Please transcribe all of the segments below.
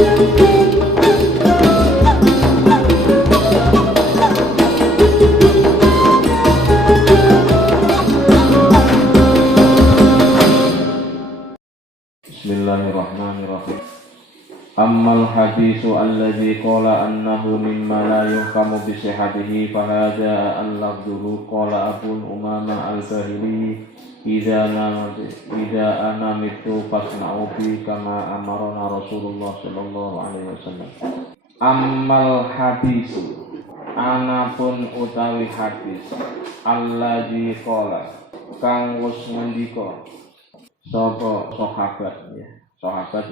Bismillahirrahmanirrahim. Ammal hadisu alladhi qala annahu mimma la yuhkamu bisihatihi fahadha al-lafduhu qala Abul Umamah al-Bahili idza ana mitu fasna'u bi kama amarana Rasulullah sallallahu alaihi wasallam. Ammal hadisu anapun utawi hadis alladhi qala kang wis ngendika sapa sahabat ya, sahabat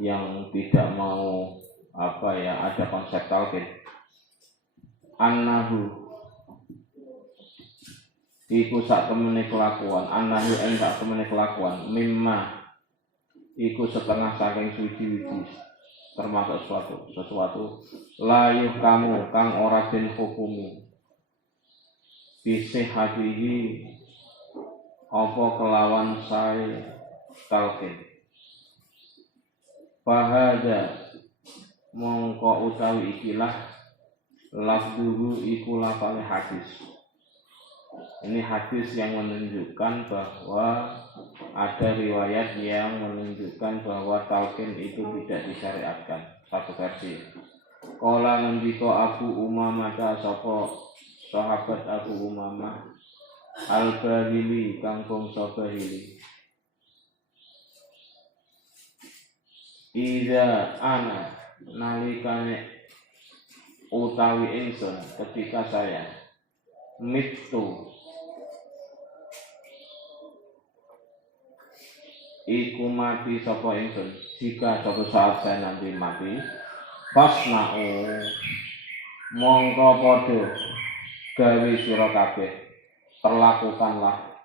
yang tidak mau ada konsep talqin. Annahu iku sak temene kelakuan, annahu ing sak temene kelakuan, mimma iku setengah saking suci-suci, termasuk sesuatu layuh kamu kang ora den hukumi bisih hadihi apa kelawan sae talqin. Fahada mongko utawi ikilah lafduhu iku lafale hadis. Ini hadis yang menunjukkan bahwa ada riwayat yang menunjukkan bahwa talqin itu tidak disyariatkan. Satu versi. Qala ngendika Abu Umamah sapa sahabat Abu Umamah al-Bahili kang bangsa Bahili. Iza ana nalikane utawi ingsun ketika saya mitu iku mati sapa ingsun, jika suatu saat saya nanti mati fasna'u mongko padha gawe sira kabeh, perlakukanlah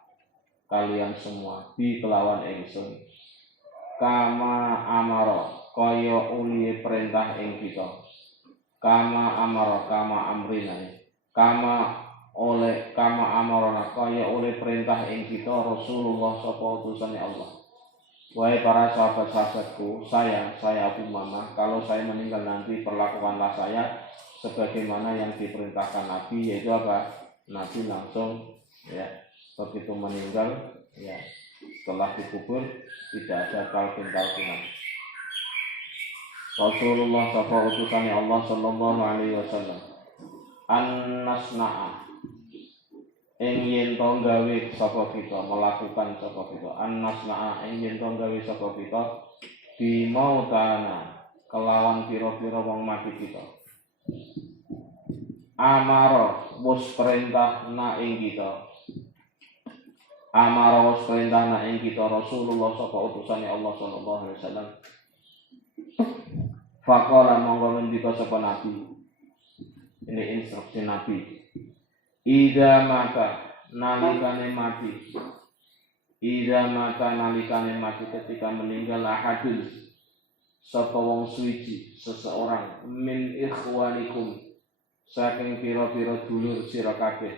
kalian semua bi kelawan ingsun kama amaro kaya uli perintah ing kita, kama amaro kama amrina, kama amaro kaya uli perintah ing kita Rasulullah sapa utusane Allah. Wahai para sahabat-sahabatku, saya Abu Umamah, kalau saya meninggal nanti perlakukanlah saya sebagaimana yang diperintahkan Nabi, yaitu apa? Nabi langsung ya begitu meninggal ya, setelah dikubur tidak ada talqin-talqinan. Rasulullah sapa utusane Allah sallallahu alaihi wasallam an-nasna'a ing yen to gawe sapa kita, melakukan sapa kita, an-nasna'a ing yen to gawe sapa kita bi mautana kelawan pira-pira wong mati kita. Amara wis perintah na ing kita, amara wis perintah na ing kita Rasulullah sapa utusane Allah sallallahu alaihi wasallam. Faqala monggo ngendika sapa Nabi, ini instruksi Nabi, idza mata nalikane mati, idza mata nalikane mati ketika meninggal ahadun sapa wong suci seseorang min ikhwanikum saking pira-pira dulur sira kabeh,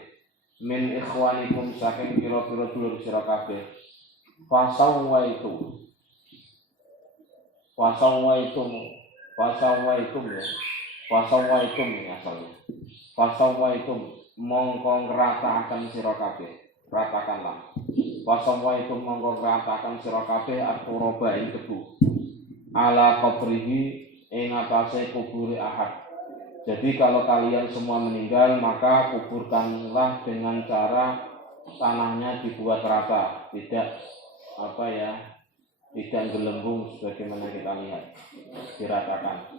min ikhwanikum saking pira-pira dulur sira kabeh, fasawaitum mongko ngratakan sira kabeh, ratakanlah. Fasawaitum mongko ngratakan sira kabeh at-turaba ing debu ala qabrihi ing atase kubure ahad. Jadi kalau kalian semua meninggal, maka kuburkanlah dengan cara tanahnya dibuat rata, tidak tidak gelembung sebagaimana kita lihat, diratakan.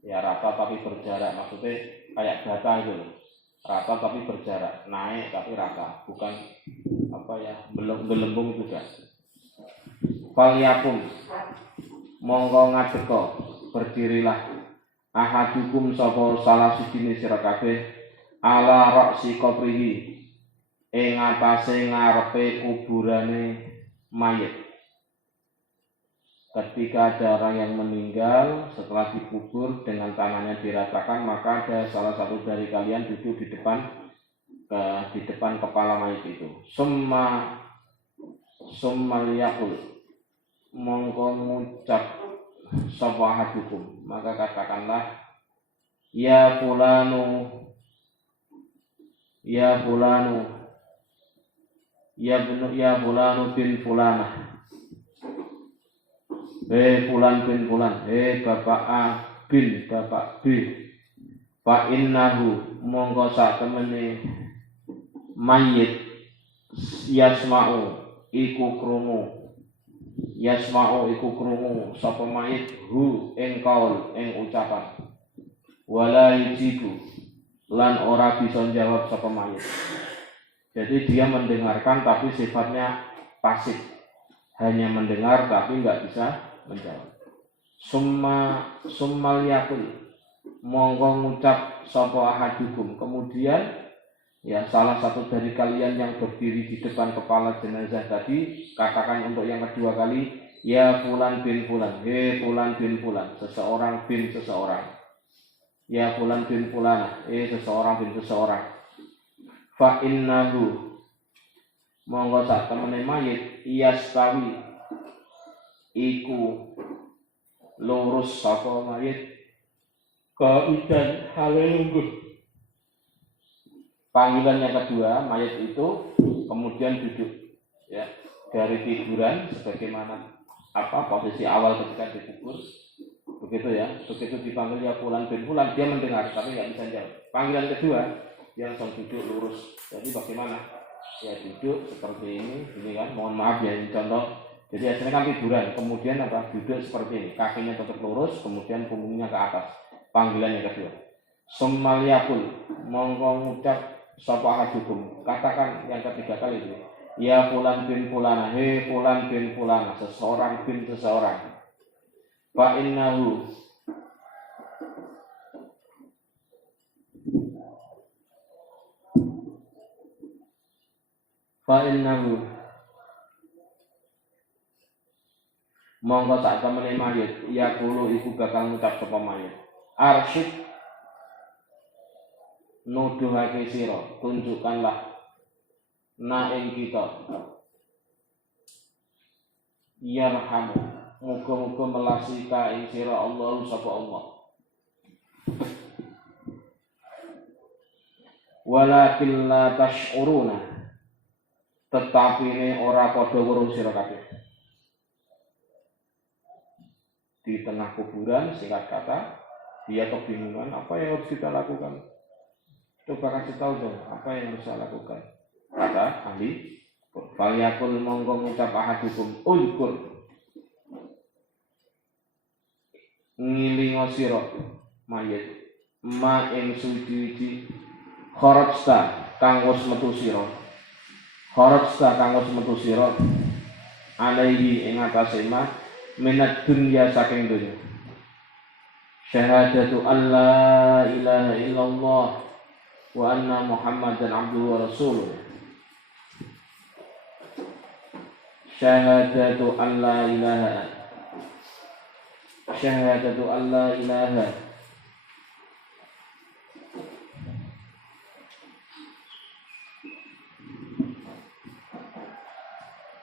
Ya rata tapi berjarak, maksudnya kayak bata itu, rata tapi berjarak, naik tapi rata, bukan gelembung juga. Falyakum monggo ngadeka, berdirilah ahadukum sapa salah sijine sira kabeh ala ra'si qabrihi ing atase ngarepe kuburane mayit. Ketika ada orang yang meninggal setelah dikubur dengan tanahnya diratakan, maka ada salah satu dari kalian duduk di depan kepala mayit itu. Summa liyaqul mongko ngucap sapa ahadukum, maka katakanlah ya fulanu ya fulanu ya fulanu bin fulanah, fulan bin fulan, bapak A bin bapak B, fa innahu mongko sak temene mayit yasma'u iku krungu sapa mayit hu ing kaul ing ucapan, wala yujibu lan ora bisa jawab sapa mayit. Jadi dia mendengarkan tapi sifatnya pasif, hanya mendengar tapi enggak bisa menjawab. Summal yakul monggo ngucap sapa ahadukum, kemudian ya salah satu dari kalian yang berdiri di depan kepala jenazah tadi katakan untuk yang kedua kali ya fulan bin fulan, fulan bin fulan, seseorang bin seseorang, ya fulan bin fulanah, seseorang bin seseorang. Fa innahu monggo sak temene mayit yastawi iku lurus sapa mayit qaidan hale lungguh. Panggilan yang kedua mayit itu kemudian duduk ya dari tiduran sebagaimana posisi awal ketika dikubur, begitu ya. Begitu dipanggil ya fulan bin fulan, dia mendengar tapi nggak bisa jawab. Panggilan kedua dia langsung duduk lurus. Jadi bagaimana? Ya duduk seperti ini kan. Mohon maaf ya ini contoh. Jadi hasilnya kan tiduran, kemudian duduk seperti ini, kakinya tetap lurus, kemudian punggungnya ke atas. Panggilan yang kedua. Summal yakul monggo ngucap sapa ahadukum, katakan yang ketiga kali itu. Ya fulan bin fulana, fulan bin fulana, seseorang bin seseorang. Fa innahu monggo sak temene mayit ya kulo iku bakal ngucap sapa mayit arsyid nuduhake sira, tunjukkanlah na ing kita yarhamu muga-muga melasi ka ing sira Allah sapa Allah. Walakin la tash'uruna, tetapi ini ora padha weruh sira kabeh. Di tengah kuburan, singkat kata, dia kebingungan apa yang harus kita lakukan. Coba kasih tahu dong, apa yang harus saya lakukan. Kata ahli, falyakul monggo ngucap ahadukum ulkur, ngilingo sira mayit ma ing suci kharajta kang wis metu sira, alaihi ing atase ma minad dunya saking dunya. Syahadatu alla ilaha illallah wa anna Muhammadan abduhu wa rasuluh. Syahadatu alla ilaha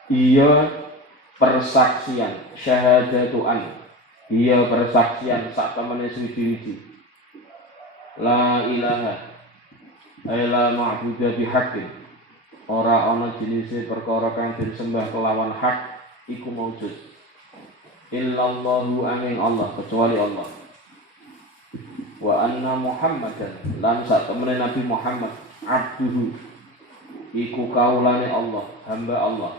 ia persaksian, syahadatuan ia persaksian sak temene suci-suci, la ilaha illa ma'budu bihaqqin, ora ana jenise perkara kang disembah kelawan hak iku maujud, illallahu angin Allah, kecuali Allah, wa anna Muhammadan lan sak temene Nabi Muhammad abduhu iku kaulane Allah, hamba Allah,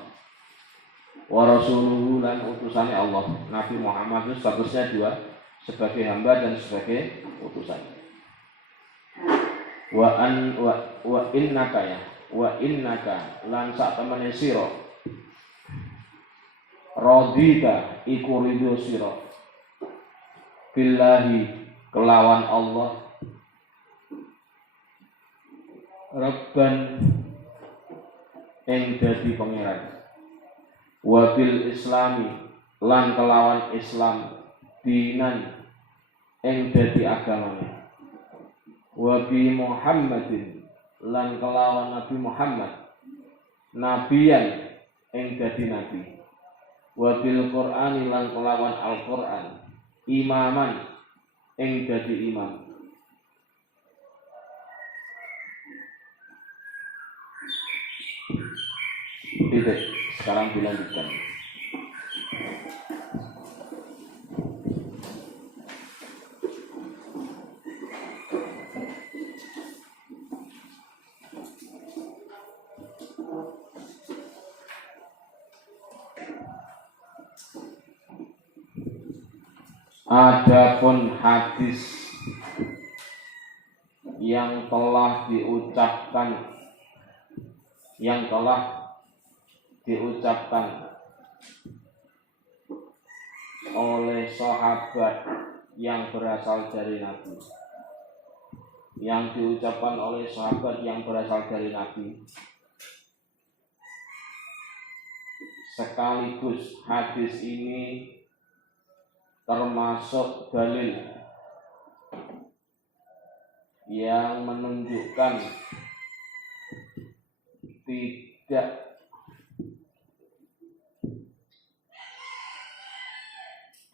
wa rasuluhu lan utusane Allah. Nabi Muhammad itu statusnya dua, sebagai hamba dan sebagai utusan. Wa innaka lan sak temene sira radita iku ridho sira billahi kelawan Allah rabban ing dadi pangeran, wabil islami lan kelawan Islam dinan ing dadi agamane, wabi Muhammadin lan kelawan Nabi Muhammad nabiyan ing dadi nabi, wabil Qur'ani lan kelawan Al-Qur'an imaman ing dadi imam. Titik. Sekarang dilanjutkan. Adapun hadis yang telah diucapkan oleh sahabat yang berasal dari Nabi, sekaligus hadis ini termasuk dalil yang menunjukkan tidak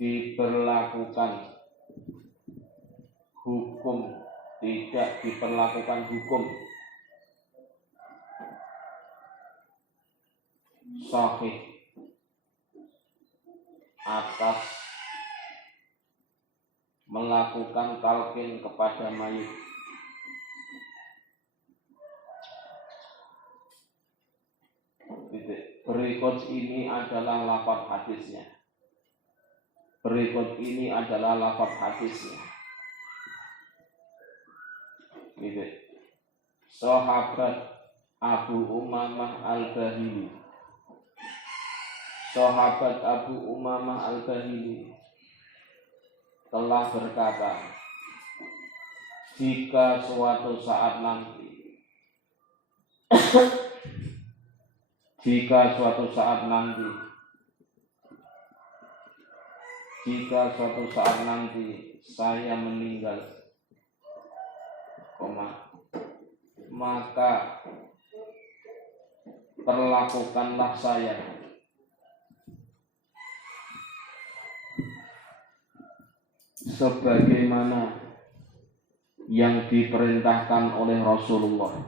diberlakukan hukum sahih atas melakukan talqin kepada mayit. Berikut ini adalah lafaz hadisnya. Sahabat Abu Umamah Al-Bahili telah berkata, jika suatu saat nanti saya meninggal, maka perlakukanlah saya sebagaimana yang diperintahkan oleh Rasulullah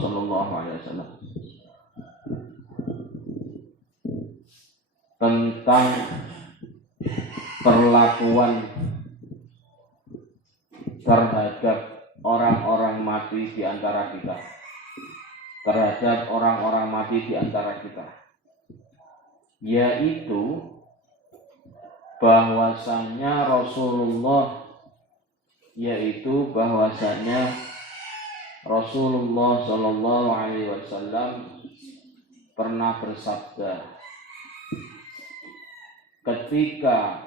Sallallahu Alaihi Wasallam tentang perlakuan terhadap orang-orang mati di antara kita, yaitu bahwasanya Rasulullah Sallallahu Alaihi Wasallam pernah bersabda, ketika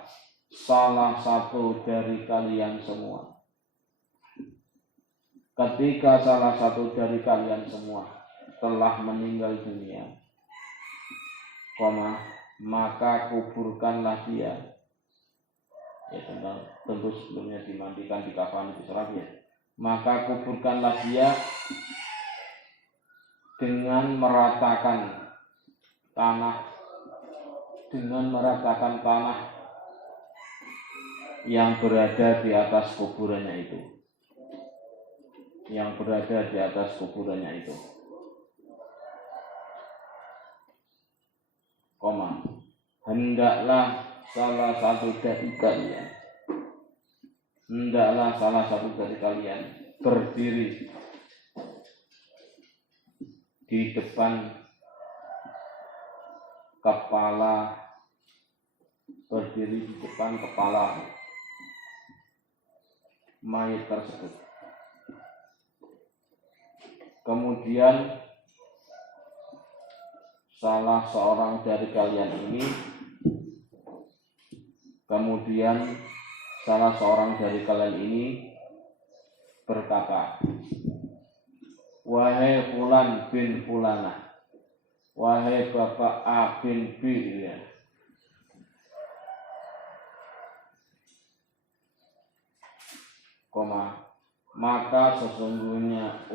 salah satu dari kalian semua telah meninggal dunia, maka kuburkanlah dia. Ya, tentu sebelumnya dimandikan, dikafani, diserap ya. Maka kuburkanlah dia dengan meratakan tanah yang berada di atas kuburannya itu. Hendaklah salah satu dari kalian berdiri di depan kepala mayit tersebut. Kemudian salah seorang dari kalian ini berkata, wahai fulan bin fulanah, wahai bapak A bin B, ya. Maka sesungguhnya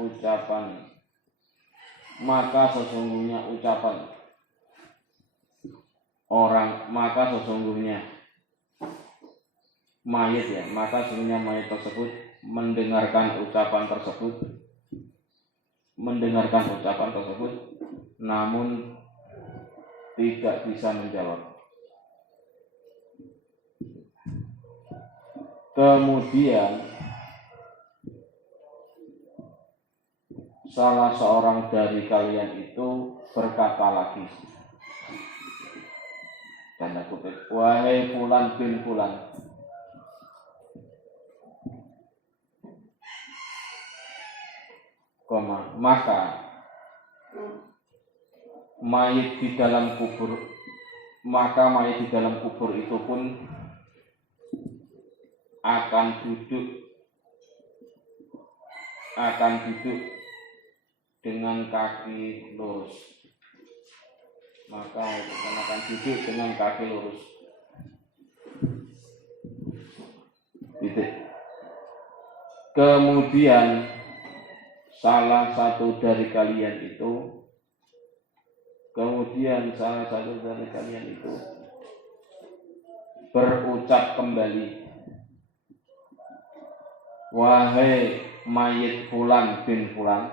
ucapan orang, maka sesungguhnya mayat tersebut mendengarkan ucapan tersebut, namun tidak bisa menjawab. Kemudian salah seorang dari kalian itu berkata lagi, tanda kutip, wahai fulan bin fulan, maka mayit di dalam kubur itu pun akan duduk dengan kaki lurus. Kemudian salah satu dari kalian itu berucap kembali, wahai mayit fulan bin fulan,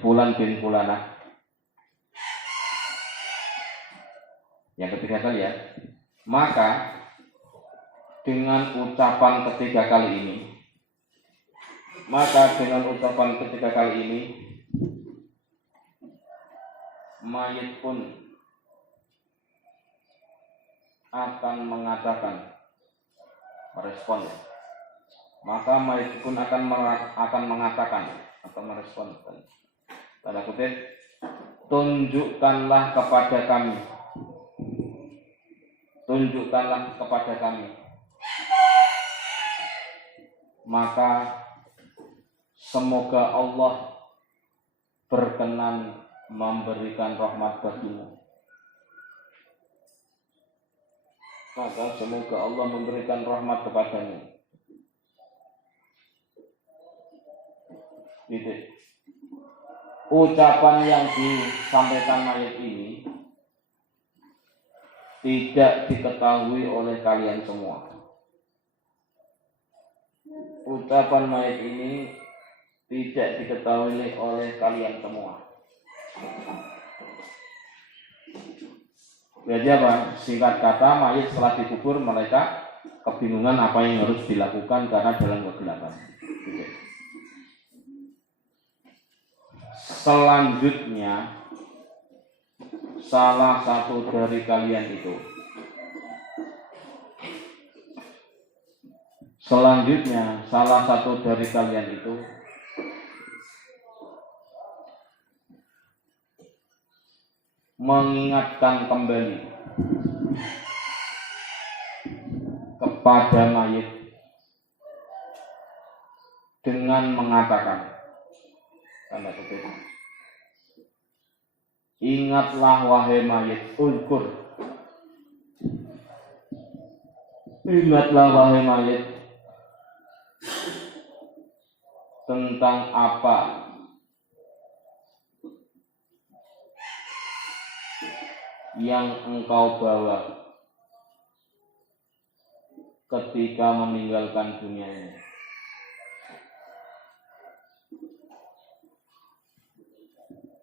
fulan bin fulanah. Yang ketiga kali ya. Maka dengan ucapan ketiga kali ini, mayit pun akan mengatakan, merespon. Maka mayit pun akan mengatakan atau merespon, tanda kutip, tunjukkanlah kepada kami, maka semoga Allah berkenan memberikan rahmat bagimu. Maka semoga Allah memberikan rahmat kepadamu. Gitu. Ucapan yang disampaikan mayit ini tidak diketahui oleh kalian semua. Ucapan mayit ini tidak diketahui oleh kalian semua. Jadi apa? Singkat kata, mayit setelah dikubur mereka kebingungan apa yang harus dilakukan karena dalam kegelapan. Gitu. Selanjutnya salah satu dari kalian itu mengingatkan kembali kepada mayit dengan mengatakan, tanda kutip, ingatlah wahai mayit, ingatlah wahai mayit tentang apa yang engkau bawa ketika meninggalkan dunia ini.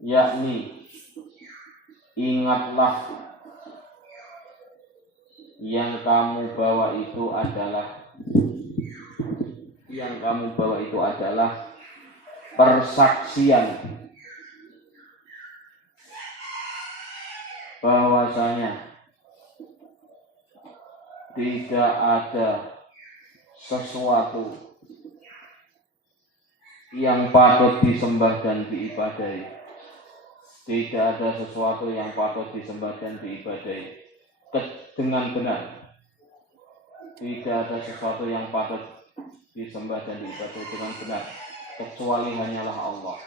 Yakni ingatlah yang kamu bawa itu adalah persaksian bahwasanya tidak ada sesuatu yang patut disembah dan diibadahi. Tidak ada sesuatu yang patut disembah dan diibadahi dengan benar. Tidak ada sesuatu yang patut disembah dan diibadahi dengan benar kecuali hanyalah Allah.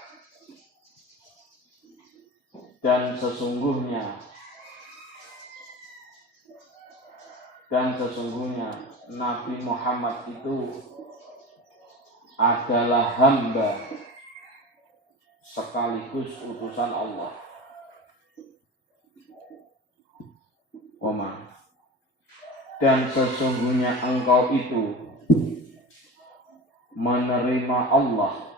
Dan sesungguhnya Nabi Muhammad itu adalah hamba sekaligus utusan Allah. Dan sesungguhnya engkau itu menerima Allah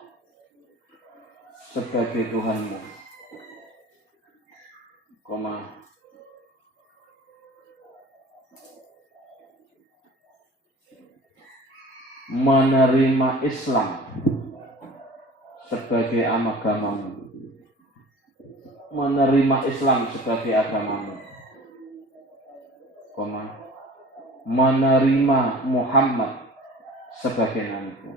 sebagai Tuhanmu, menerima Islam sebagai agamamu, menerima Islam sebagai agamamu, menerima Muhammad sebagai nabimu,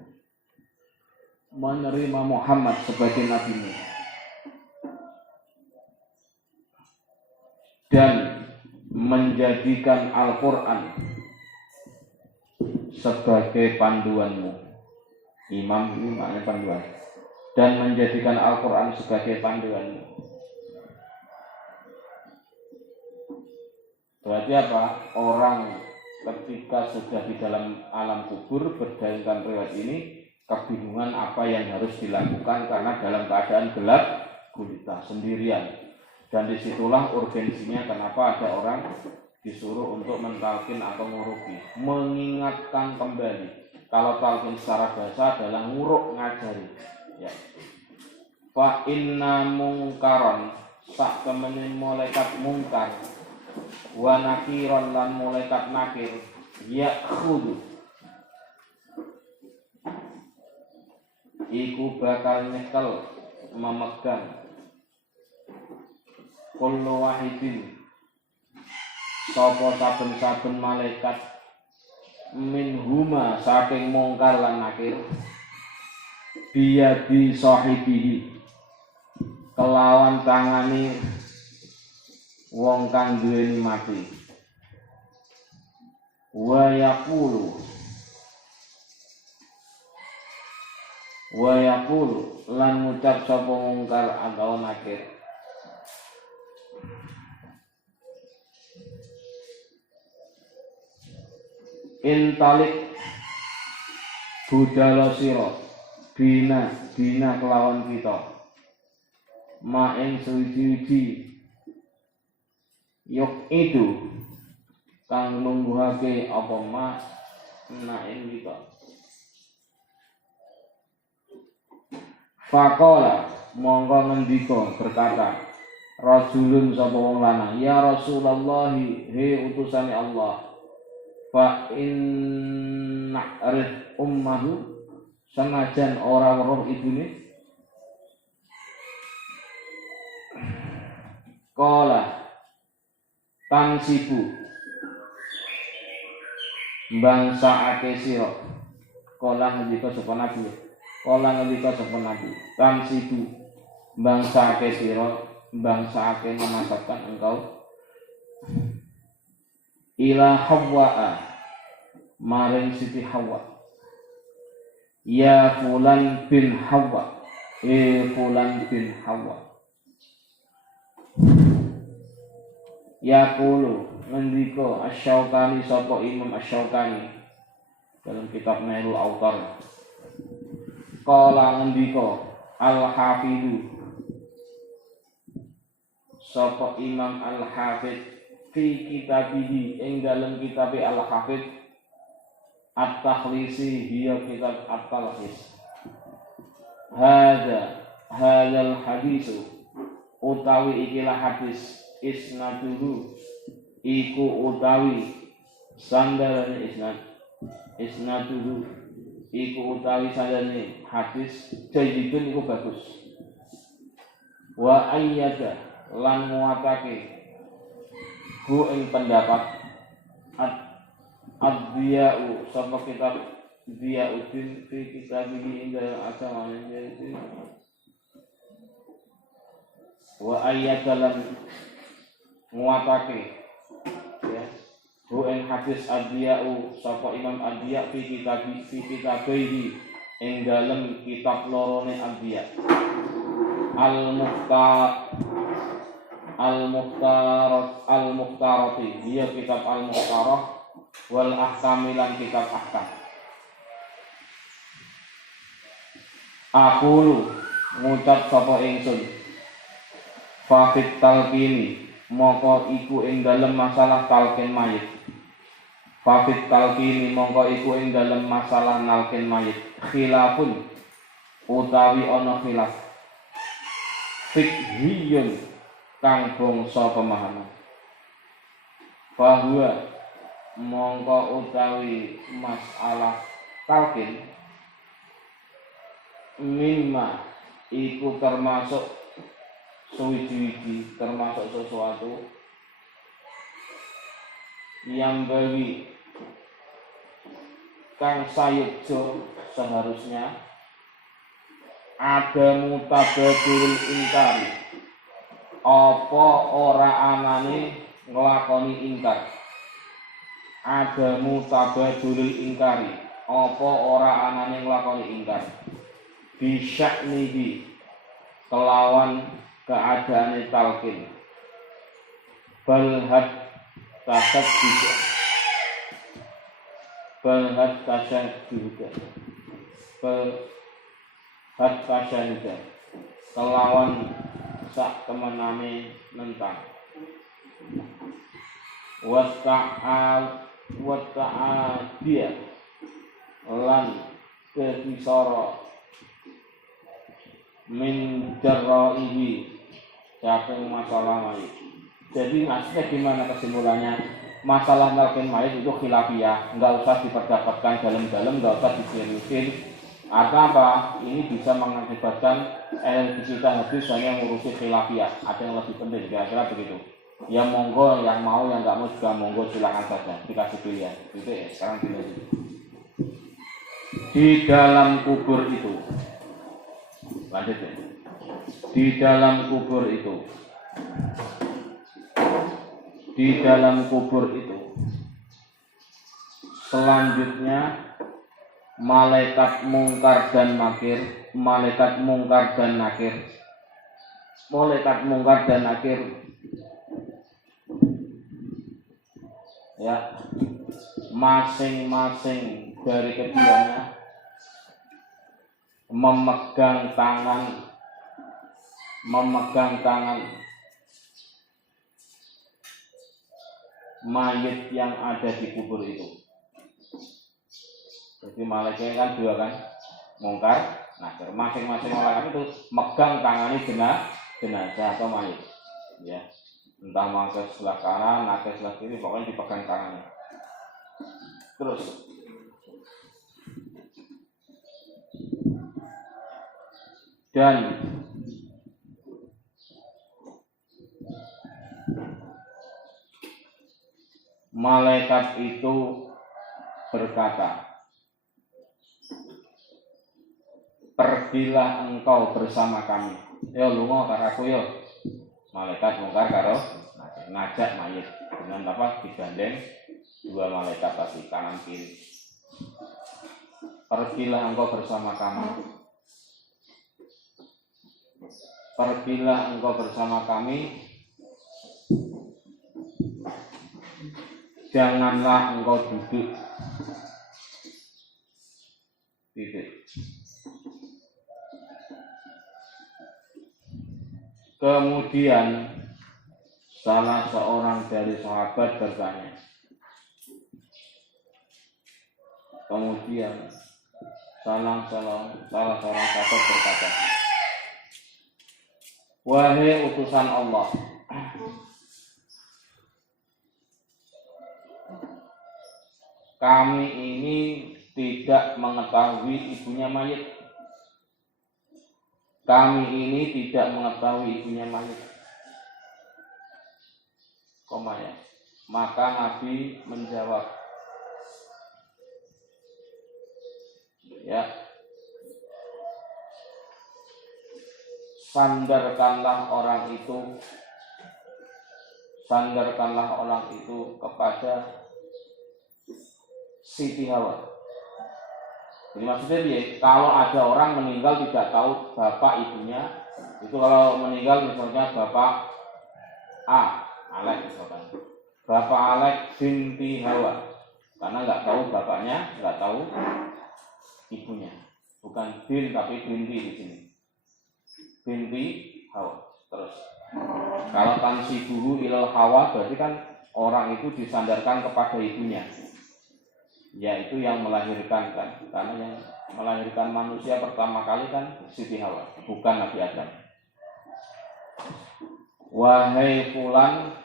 menerima Muhammad sebagai nabimu, dan menjadikan Al-Quran sebagai panduanmu. Imam ini maknanya panduan. Dan menjadikan Al-Quran sebagai panduanmu. Berarti apa? Orang ketika sudah di dalam alam kubur berdasarkan riwayat ini kebingungan apa yang harus dilakukan karena dalam keadaan gelap gulita sendirian. Dan disitulah urgensinya kenapa ada orang disuruh untuk mentalkin atau nguruki, mengingatkan kembali. Kalau talkin secara bahasa adalah nguruk, ngajari. Ya. Fa inna mungkaron, sak temene malaikat mungkar, wa nakiron lan malaikat nakir, ya khudu. Iku bakal nyekel memegang kullu wahidin sapa saben-saben malaikat minhuma saking mungkar lan nakir biyadi sahibihi kelawan tangani wong kang duweni mati wa yaqulu lan ngucap sapa mungkar atau nakir intalik budala sira bina kelawan kita maing suci yuk itu kang nungguhake apa ma naing kita. Faqala mongko ngendika berkata rajulun sapa wong lanang ya Rasulullah he utusane Allah fa inna arif ummahu senajan ora weruh ibune qala tansibu mbangsaake sira qala ngendika sapa nabi tansibu mbangsaake sira mbangsaake memasakkan engkau ila Hawa maring Siti Hawa ya fulan bin Hawa fulan bin Hawa yaqulu ngendika Asy-Syaukani sapa Imam Asy-Syaukani dalam kitab Nailul Awtar qala ngendika Al-Hafidhu sapa Imam Al-Hafidh fi kitabihi ing dalam kitab Al-Hafidh At-Takhlisi hiya kitab At-Talkhis hadzal hadisu utawi ikilah hadis isnaduhu iku utawi sandarane isnaduhu iku utawi sandarane hadis jayyidun iku bagus wa ayyada lan nguatake hu ing pendapat ad-diya'u sapa kitab Diya'uddin fi kitabihi inda asamane yaitu wa ayyadalan nguatake ya hu ing hadis ad-diya'u sapa Imam ad-diya' fi kitabihi ing dalem kitab lorone ad-diya' al-mukhtarati dia kitab al-mukhtarah wal ahkamilan kitab ahkam. Aqulu ngucap sapa ingsun fafit talqini mongko iku ing dalem masalah talqin mayit fafit talqini mongko iku ing dalem masalah nalqin mayit khilafun utawi ana khilaf fikhiyun kang bangsa pemahaman bahwa mongko utawi masalah talqin mimma iku termasuk suwi-wiji termasuk sesuatu yang bagi kang sayukjo seharusnya ada mutabadil ingkari apa ora anane nglakoni ingkar ada mutabadil ingkari apa ora anane nglakoni ingkar bisya'nihi kelawan keadaane talqin balhad kasat juga balhad kasat juga balhad kasat juga kelawan sak temenane nentang wata'al dia lan kesisara min jarra'ihi saking masalah mayit. Jadi maksudnya gimana kesimpulannya? Masalah talqin mayit itu khilafiyah, nggak usah diperdapatkan dalam-dalam, nggak usah diseriusin. Artinya apa? Ini bisa mengakibatkan energi kita habis hanya ngurusi khilafiyah. Ada yang lebih penting, kira-kira begitu. Yang monggo, yang mau, yang nggak mau juga monggo, silakan saja dikasih pilihan. Gitu ya, sekarang pilih. Di dalam kubur itu. Lanjut ya. Di dalam kubur itu selanjutnya malaikat mungkar dan nakir ya masing-masing dari keduanya memegang tangan mayit yang ada di kubur itu. Jadi malaikat kan dua kan, mungkar, nakir. Masing-masing malaikat itu megang tangani jenazah atau mayit. Ya, entah mangke sebelah kanan, nakir sebelah kiri, pokoknya dipegang tangannya. Terus dan malaikat itu berkata, pergilah engkau bersama kami. Yo lunga karo aku yo. Malaikat mungkar karo ngajak mayit dengan apa? Digandeng dua malaikat tadi kanan kiri. Pergilah engkau bersama kami. Pergilah engkau bersama kami. Janganlah engkau duduk. Titik. Kemudian salah seorang dari sahabat bertanya. Kemudian salah seorang sahabat berkata, wahai utusan Allah, kami ini tidak mengetahui ibunya mayit. Kami ini tidak mengetahui ibunya mayit. Ya. Maka Nabi menjawab, ya, sandarkanlah orang itu kepada Siti Hawa. Jadi maksudnya dia, kalau ada orang meninggal tidak tahu bapak ibunya, itu kalau meninggal misalnya bapak A, Alek misalkan, bapak Alek binti Hawa, karena nggak tahu bapaknya, nggak tahu ibunya, bukan bin tapi binti di sini. binti Hawa. Terus kalau tansibuhu ilal Hawa berarti kan orang itu disandarkan kepada ibunya, yaitu yang melahirkan kan, karena yang melahirkan manusia pertama kali kan Siti Hawa, bukan Nabi Adam. Wahai fulan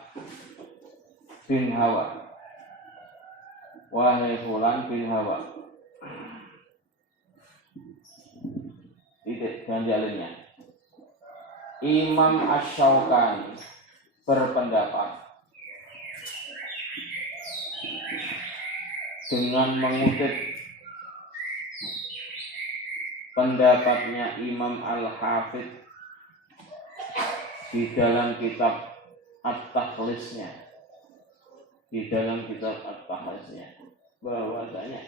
bin Hawa, wahai fulan bin Hawa, titik ganjalannya. Imam Asy-Syaukani berpendapat dengan mengutip pendapatnya Imam Al-Hafidz di dalam kitab At-Takhlisnya, bahwasanya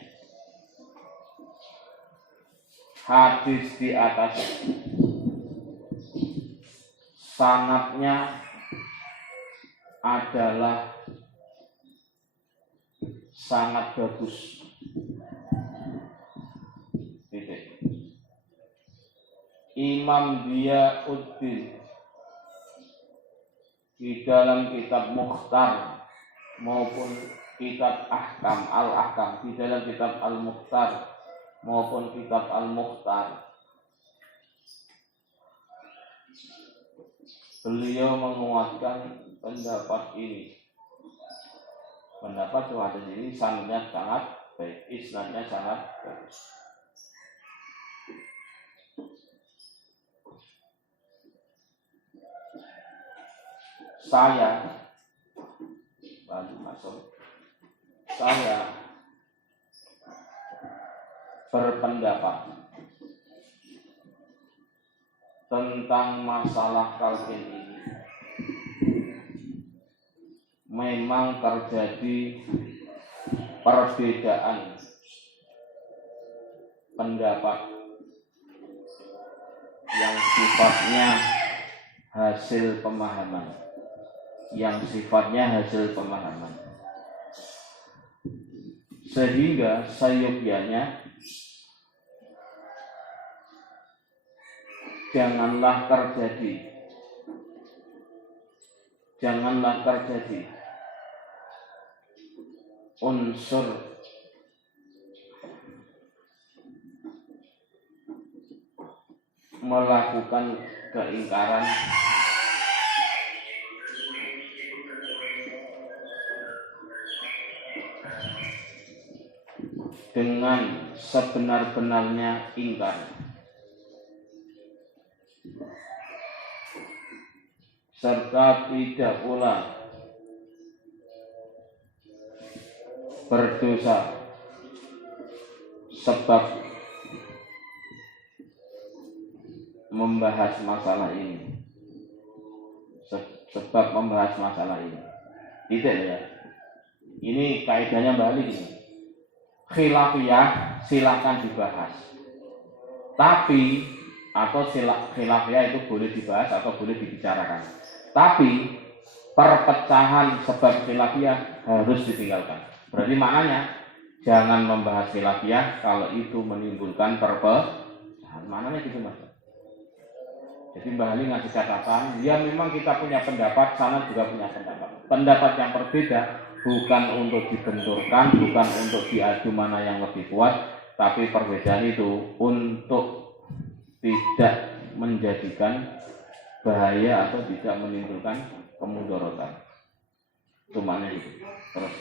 hadis di atas sanadnya adalah sangat bagus. Imam Diyauddin di dalam kitab Mukhtar maupun kitab Ahkam Al-Ahkam, di dalam kitab Al-Mukhtar maupun kitab Al-Mukhtar, beliau menguatkan pendapat ini. Pendapat hadis ini sanadnya sangat baik, isnadnya sangat bagus. Saya berpendapat tentang masalah talqin ini memang terjadi perbedaan pendapat yang sifatnya hasil pemahaman, sehingga seyogyanya janganlah terjadi unsur melakukan keingkaran dengan sebenar-benarnya ingkar, serta tidak pula berdosa sebab membahas masalah ini. Tidak ya. Ini kaidahnya balik ini. Khilafiyah silakan dibahas. Tapi khilafiyah itu boleh dibahas atau boleh dibicarakan. Tapi perpecahan sebab khilafiyah harus ditinggalkan. Berarti maknanya jangan membahas khilafiyah kalau itu menimbulkan perpecahan. Maknanya gitu Mas. Jadi Mbah Ali ngasih catatan, ya memang kita punya pendapat, sana juga punya pendapat. Pendapat yang berbeda bukan untuk dibenturkan, bukan untuk diadu mana yang lebih kuat, tapi perbedaan itu untuk tidak menjadikan bahaya atau tidak menimbulkan kemudorotan. Itu maknanya itu. Terus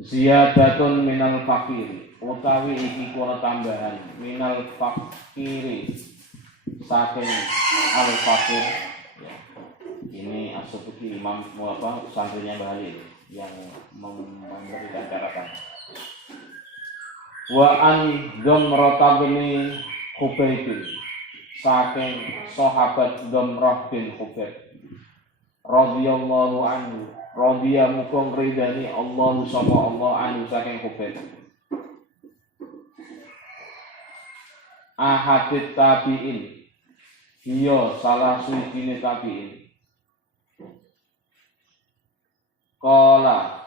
ziyadatun minal fakiri, utawi iki kuna tambahan minal fakiri saking al-fakir ya. Ini As-Subki imam santrinya Mbah Ali yang memberikan catatan. Wa an Dzamrah bin Khubayb saking sahabat Dzamrah bin Khubayb radhiyallahu anhu, radhiya muga ridani Allah sapa Allah anhu saking Khubayb. Ahadit tabi'in, dia salah suwijine tabi'in. Kala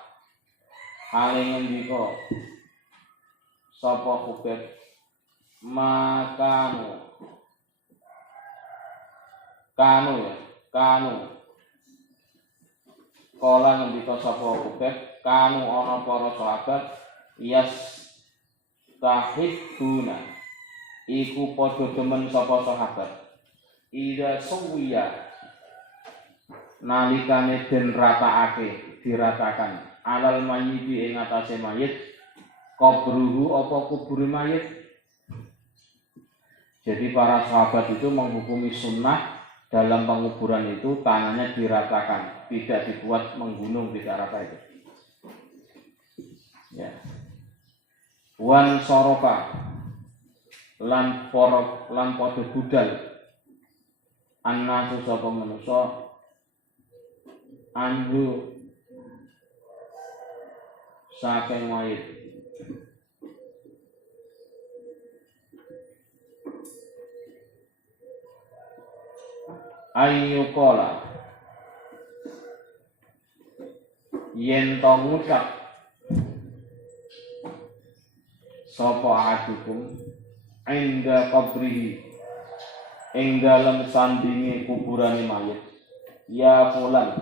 hale ngendika sapa Khubayb, makanu kanu kala ngendika sapa Hubeb kanu ana para sahabat tahibuna iku padha demen sapa sahabat ida suwiya nalikane den rataake diratakan alal mayyiti ing atase mayit qabruhu apa kubure mayit. Jadi para sahabat itu menghukumi sunnah dalam penguburan itu tanahnya diratakan, tidak dibuat menggunung, tidak rata itu. Ya. Wan sorofa lan padha budal annasu sapa manusa anhu saking mayit. Ayyukola yen to ngucap sapa ahadukum inda qabrihi ing dalem sandinge kuburane mayit ya fulan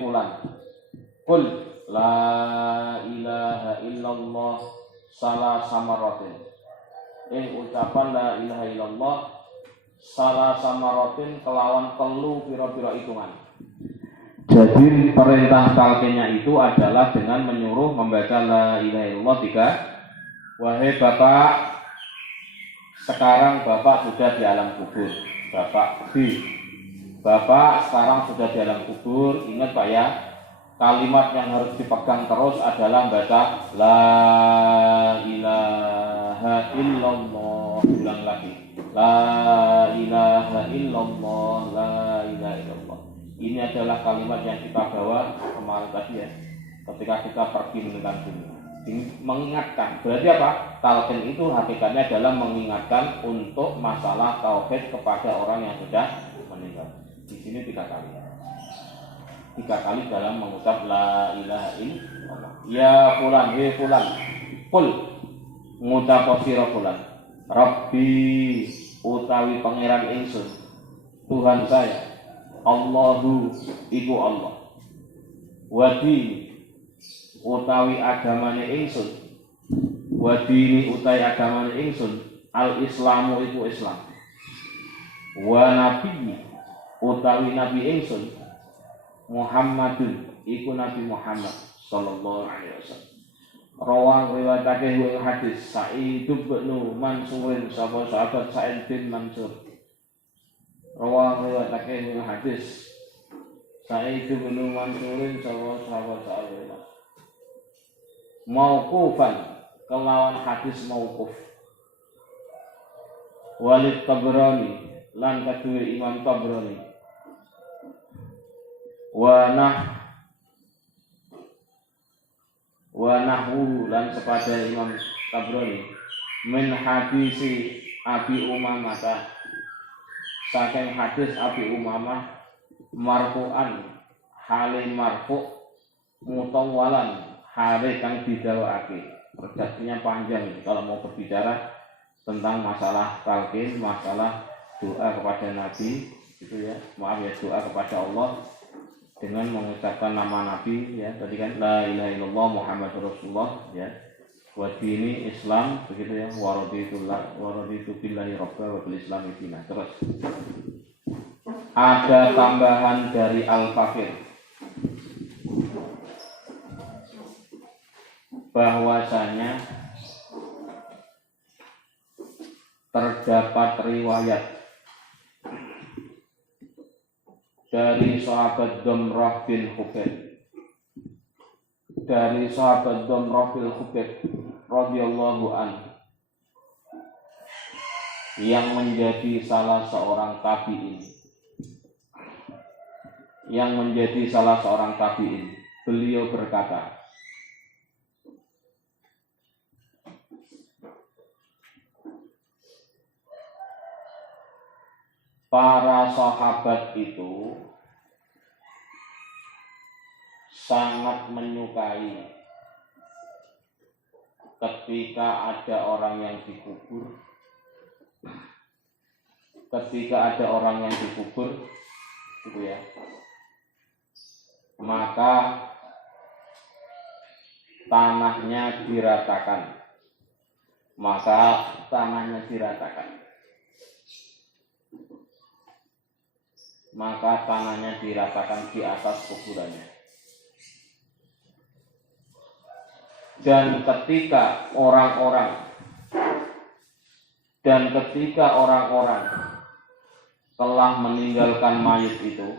fulan qul la ilaha illallah salah samaratin ing ucapan la ilaha illallah salah samaratin kelawan telu pira-pira hitungan. Jadi perintah talqinnya itu adalah dengan menyuruh membaca la ilaha illallah 3. Wahai bapak, sekarang bapak sudah di alam kubur. Bapak sekarang sudah di alam kubur. Ingat Pak ya, kalimat yang harus dipegang terus adalah baca la ilaha illallah. Ulang lagi. La ilaha illallah, la ilaha illallah. Ini adalah kalimat yang kita bawa kemarin tadi ya, ketika kita pergi meninggalkan dunia. Mengingatkan, berarti apa? Talqin itu hakikatnya adalah mengingatkan untuk masalah tauhid kepada orang yang sudah meninggal. Di sini 3 kali. 3 kali dalam mengucap la ilaha illallah. Ya fulan, he fulan. Qul ngucap sira fulan. Rabbi utawi pangeran ingsun Tuhan saya Allahu iku Allah wadi utawi agamane ingsun wadi utawi agamane ingsun al islamu iku Islam wa nabi utawi nabi ingsun Muhammadun iku Nabi Muhammad sallallahu alaihi wasallam. Rawang riwayatake ing hadis Sa'id bin Mansurin sapa sahabat Sa'id bin Mansur. Rawang riwayatake ing hadis Sa'id bin Mansurin sapa sahabat Sa'id. Mauqufan kelawan hadis mauquf. Walid Tabrani lan kedua Imam Tabrani. Wa nahwu lan sepada Imam Tabrani min hadisi Abi Umamah saking hadis Abi Umamah marfu'an hale marfu' mutawwalan hale kang didhawuhake. Redaksinya panjang kalau mau berbicara tentang masalah talqin, masalah doa kepada Nabi gitu ya. Maaf ya, doa kepada Allah dengan mengucapkan nama Nabi ya, tadi kan la ilaha illallah Muhammadur Rasulullah ya, wa dini Islam begitu ya, wa raditu billahi rabba wa bil islami dina. Terus ada tambahan dari Al-Fakir bahwasanya terdapat riwayat dari sahabat Damrah bin Khubayb radhiyallahu anhu yang menjadi salah seorang tabi'in. Beliau berkata, para sahabat itu sangat menyukai ketika ada orang yang dikubur gitu ya. Maka tanahnya diratakan. Maka tanahnya diratakan di atas kuburannya. Dan ketika orang-orang telah meninggalkan mayit itu,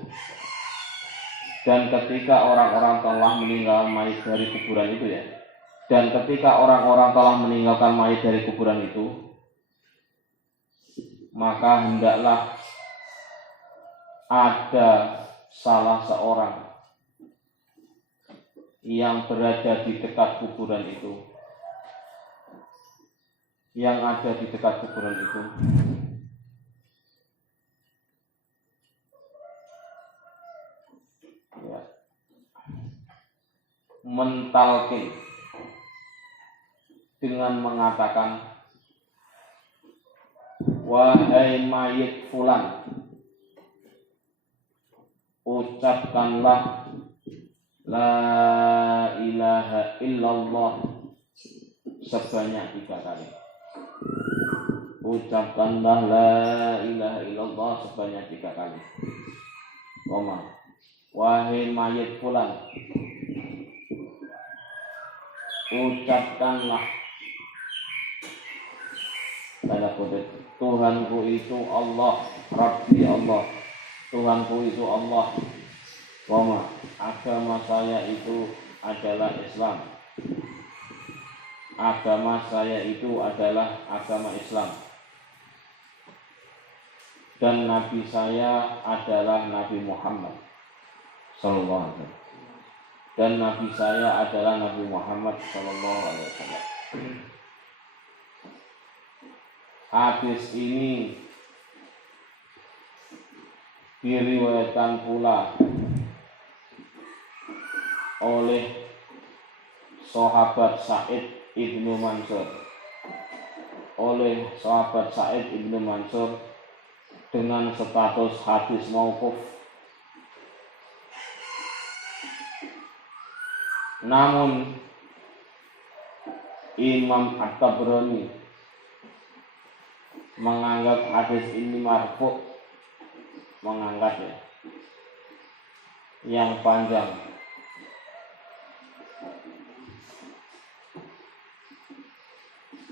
dan ketika orang-orang telah meninggalkan mayit dari kuburan itu ya, dan ketika orang-orang telah meninggalkan mayit dari kuburan itu, maka hendaklah ada salah seorang yang berada di dekat kuburan itu, ya, mentalkin dengan mengatakan, wahai mayit fulan, ucapkanlah la ilaha illallah sebanyak 3 kali. Ucapkanlah la ilaha illallah sebanyak 3 kali. Wahai mayit fulan, ucapkanlah, tanda kutip, Tuhanku itu Allah, Rabbi Allah, Tuhanku itu Allah, agama saya itu adalah Islam, agama saya itu adalah agama Islam, dan Nabi saya adalah Nabi Muhammad sallallahu alaihi wasallam, dan Nabi saya adalah Nabi Muhammad sallallahu alaihi wasallam. Hadis ini diriwayatkan pula oleh sahabat Sa'id ibnu Mansur, dengan status hadis mauquf. Namun Imam At-Tabrani menganggap hadis ini marfu', yang panjang.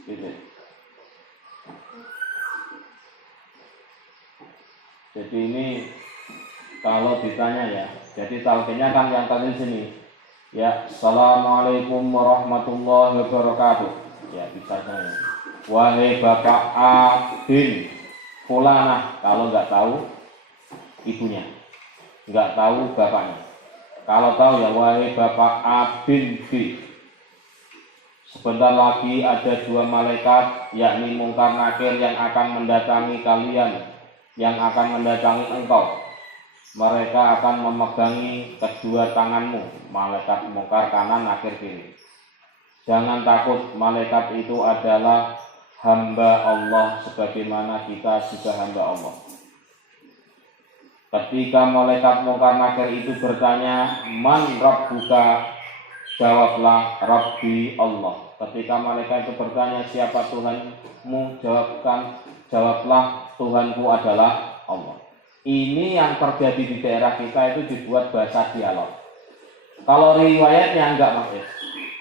Gitu. Jadi ini kalau ditanya ya, jadi talqinnya kan yang tadi sini. Ya, assalamualaikum warahmatullahi wabarakatuh. Ya, bisa saya. Wahai Bapak A bin Fulanah, kalau nggak tahu ibunya, nggak tahu bapaknya. Kalau tahu ya, wahai Bapak A bin B. Sebentar lagi ada 2 malaikat, yakni Mungkar Nakir, yang akan mendatangi kalian, yang akan mendatangi engkau. Mereka akan memegangi kedua tanganmu, malaikat Mungkar kanan, Nakir kiri. Jangan takut, malaikat itu adalah hamba Allah sebagaimana kita juga hamba Allah. Ketika malaikat Mungkar Nakir itu bertanya, man rabbuka, jawablah Rabbi Allah. Ketika malaikat itu bertanya, siapa Tuhanmu, jawablah Tuhanku adalah Allah. Ini yang terjadi di daerah kita itu dibuat bahasa dialog. Kalau riwayatnya enggak, Mas,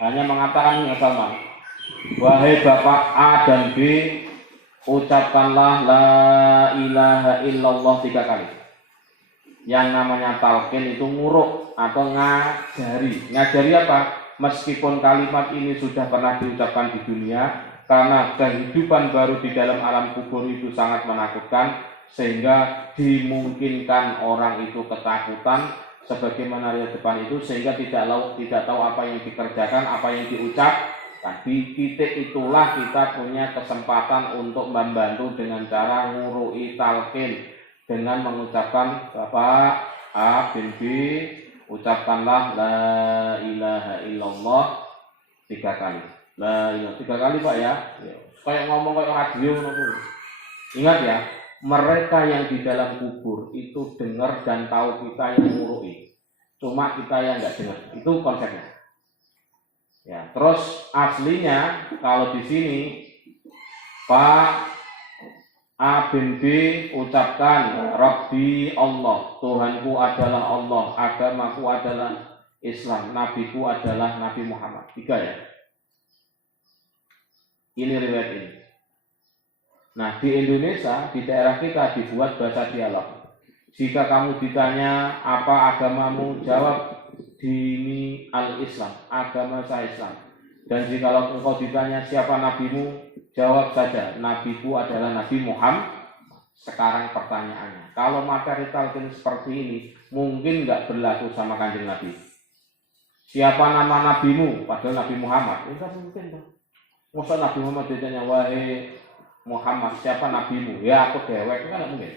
hanya mengatakan Salman, wahai Bapak A dan B, ucapkanlah la ilaha illallah 3 kali. Yang namanya talqin itu nguruk atau ngajari. Ngajari apa? Meskipun kalimat ini sudah pernah diucapkan di dunia, karena kehidupan baru di dalam alam kubur itu sangat menakutkan, sehingga dimungkinkan orang itu ketakutan sebagaimana di depan itu, sehingga tidak tahu apa yang dikerjakan, apa yang diucap. Di titik itulah kita punya kesempatan untuk membantu dengan cara ngurui talqin, dengan mengucapkan Bapak A bin B, ucapkanlah la ilaha illallah 3 kali. La ilaha 3 kali, Pak ya. Kayak ngomong kayak radio. Ingat ya, mereka yang di dalam kubur itu dengar dan tahu kita yang ngurui. Cuma kita yang nggak dengar. Itu konsepnya. Ya, terus aslinya kalau di sini Pak A bin B ucapkan Rabbi Allah, Tuhanku adalah Allah, agamaku adalah Islam, nabiku adalah Nabi Muhammad. 3 ya. Ini riwayat ini. Nah, di Indonesia, di daerah kita dibuat bahasa dialog. Jika kamu ditanya apa agamamu, jawab dini al-Islam, agama saya Islam. Dan jika engkau ditanya siapa nabimu, jawab saja, nabiku adalah Nabi Muhammad. Sekarang pertanyaannya, kalau materi talqin seperti ini, mungkin nggak berlaku sama Kanjeng Nabi. Siapa nama nabimu? Padahal Nabi Muhammad. Itu mungkin tuh. Masa Nabi Muhammad ditanya, wahai Muhammad, siapa nabimu? Ya aku dewek, itu kan nggak mungkin.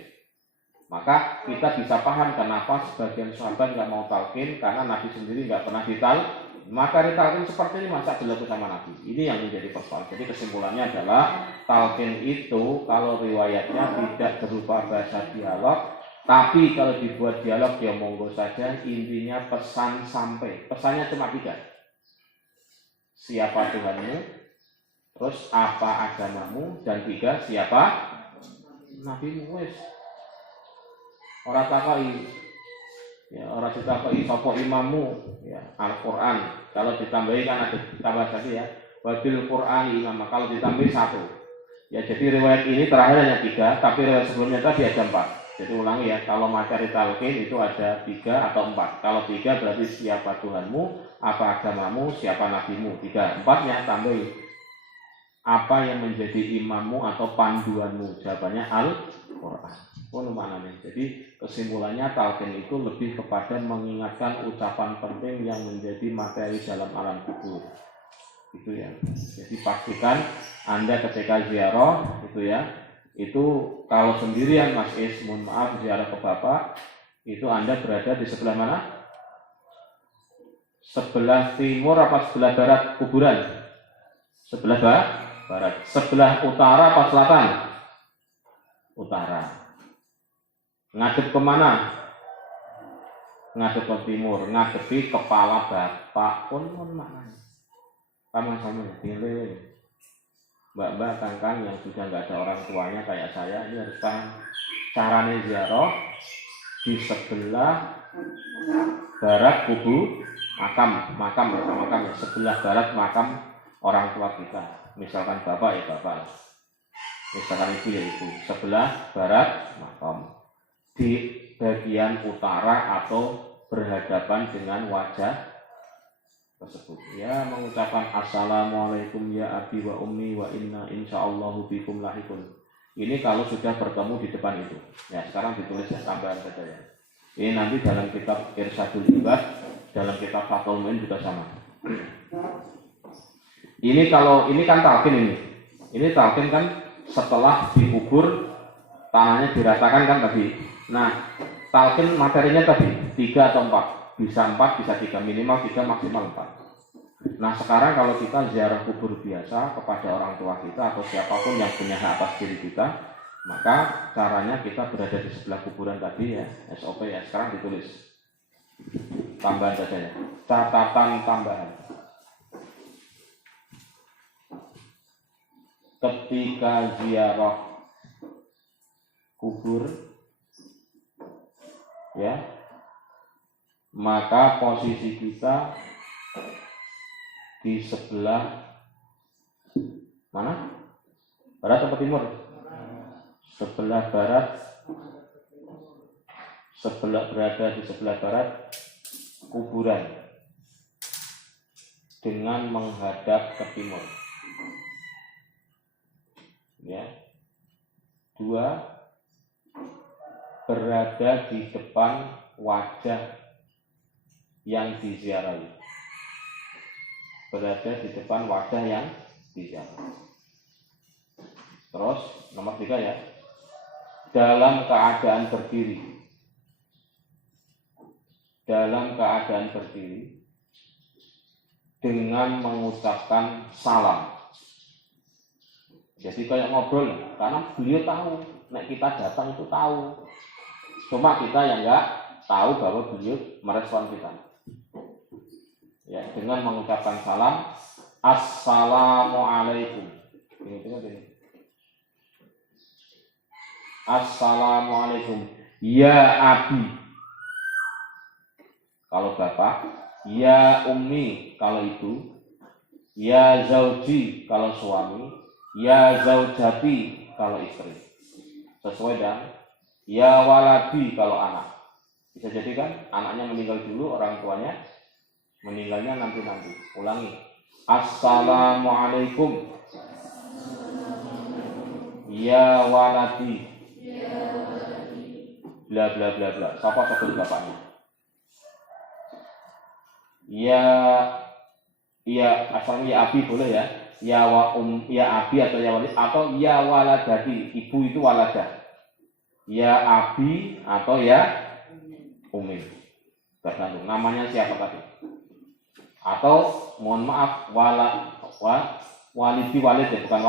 Maka kita bisa paham kenapa sebagian sahabat nggak mau talqin, karena Nabi sendiri nggak pernah ditalqin. Materi talqin seperti ini masa berlaku sama Nabi. Ini yang menjadi persoalan. Jadi kesimpulannya adalah talqin itu kalau riwayatnya tidak berupa bahasa dialog, tapi kalau dibuat dialog ya monggo saja. Intinya pesan sampai. Pesannya cuma 3. Siapa Tuhanmu? Terus apa agamamu? Dan 3, siapa nabimu? Wes. Orang takai. Ya, orang ditakai sapa imammu, ya, Al-Qur'an. Kalau ditambahi kan ada tambah tadi ya. Wabil Qur'ani imam. Kalau ditambahi 1. Ya, jadi riwayat ini terakhir hanya 3, tapi riwayat sebelumnya tadi ada 4. Jadi ulangi ya, kalau materi talqin itu ada 3 atau 4. Kalau 3 berarti siapa Tuhanmu, apa agamamu, siapa nabimu. 3. 4-nya tambahi apa yang menjadi imammu atau panduanmu. Jawabannya Al-Qur'an. Maknanya. Jadi kesimpulannya talqin itu lebih kepada mengingatkan ucapan penting yang menjadi materi dalam alam kubur. Itu ya. Jadi pastikan Anda ketika ziarah itu ya, itu kalau sendirian Mas Is, mohon maaf ziarah ke Bapak, itu Anda berada di sebelah mana? Sebelah timur apa sebelah barat kuburan? Sebelah barat. Sebelah utara apa selatan? Utara. Ngadep kemana? Ngadep ke timur, ngadepi kepala bapak pun maknanya. Sama-sama pilih mbak-mbak kangkang yang sudah nggak ada orang tuanya kayak saya, ini harus paham caranya ziarah di sebelah barat kubur makam ya, sebelah barat makam orang tua kita. Misalkan bapak ya bapak, misalkan ibu ya ibu, sebelah barat makam. Di bagian utara atau berhadapan dengan wajah tersebut. Ya, mengucapkan assalamualaikum ya abi wa ummi wa inna insyaallahu bikum lahikun. Ini kalau sudah bertemu di depan itu. Ya, sekarang ditulis ya, tambahan saja ya. Ini nanti dalam kitab Irsyadul Ibad, dalam kitab Fathul Mu'in juga sama. Ini kalau ini kan talqin ini. Ini talqin kan setelah dikubur tanahnya diratakan kan tadi. Nah, talqin materinya tadi 3 atau 4, bisa 4, bisa 3, minimal 3, maksimal 4. Nah, sekarang kalau kita ziarah kubur biasa kepada orang tua kita atau siapapun yang punya hak atas diri kita, maka caranya kita berada di sebelah kuburan tadi ya, SOP ya. Sekarang ditulis tambahan saja ya, catatan tambahan. Ketika ziarah kubur ya, maka posisi kita di sebelah mana? Barat atau timur? Sebelah barat. Berada di sebelah barat kuburan dengan menghadap ke timur. Ya. 2, berada di depan wajah yang diziarahi. Berada di depan wajah yang diziarahi. Terus nomor 3 ya. Dalam keadaan berdiri. Dalam keadaan berdiri dengan mengucapkan salam. Jadi kayak ngobrol, karena beliau tahu nek kita datang itu tahu. Cuma kita yang enggak tahu bahwa beliau merespon kita. Ya, dengan mengucapkan salam, Assalamualaikum. Ini. Assalamualaikum. Ya Abi. Kalau bapak, ya Ummi kalau ibu, ya Zauji kalau suami, ya Zaujati kalau istri. Sesuai dengan ya Waladi kalau anak. Bisa jadi kan anaknya meninggal dulu, orang tuanya meninggalnya nanti-nanti. Ulangi. Assalamualaikum. Ya Waladi. Bla bla bla bla. Siapa sebut bapaknya? Ya asalnya ya Abi boleh ya. Ya Abi atau ya Walid atau ya Waladati. Ibu itu waladah. Ya Abi atau ya Umi. Tergantung namanya siapa tadi. Atau mohon maaf walidi walid ya, bukan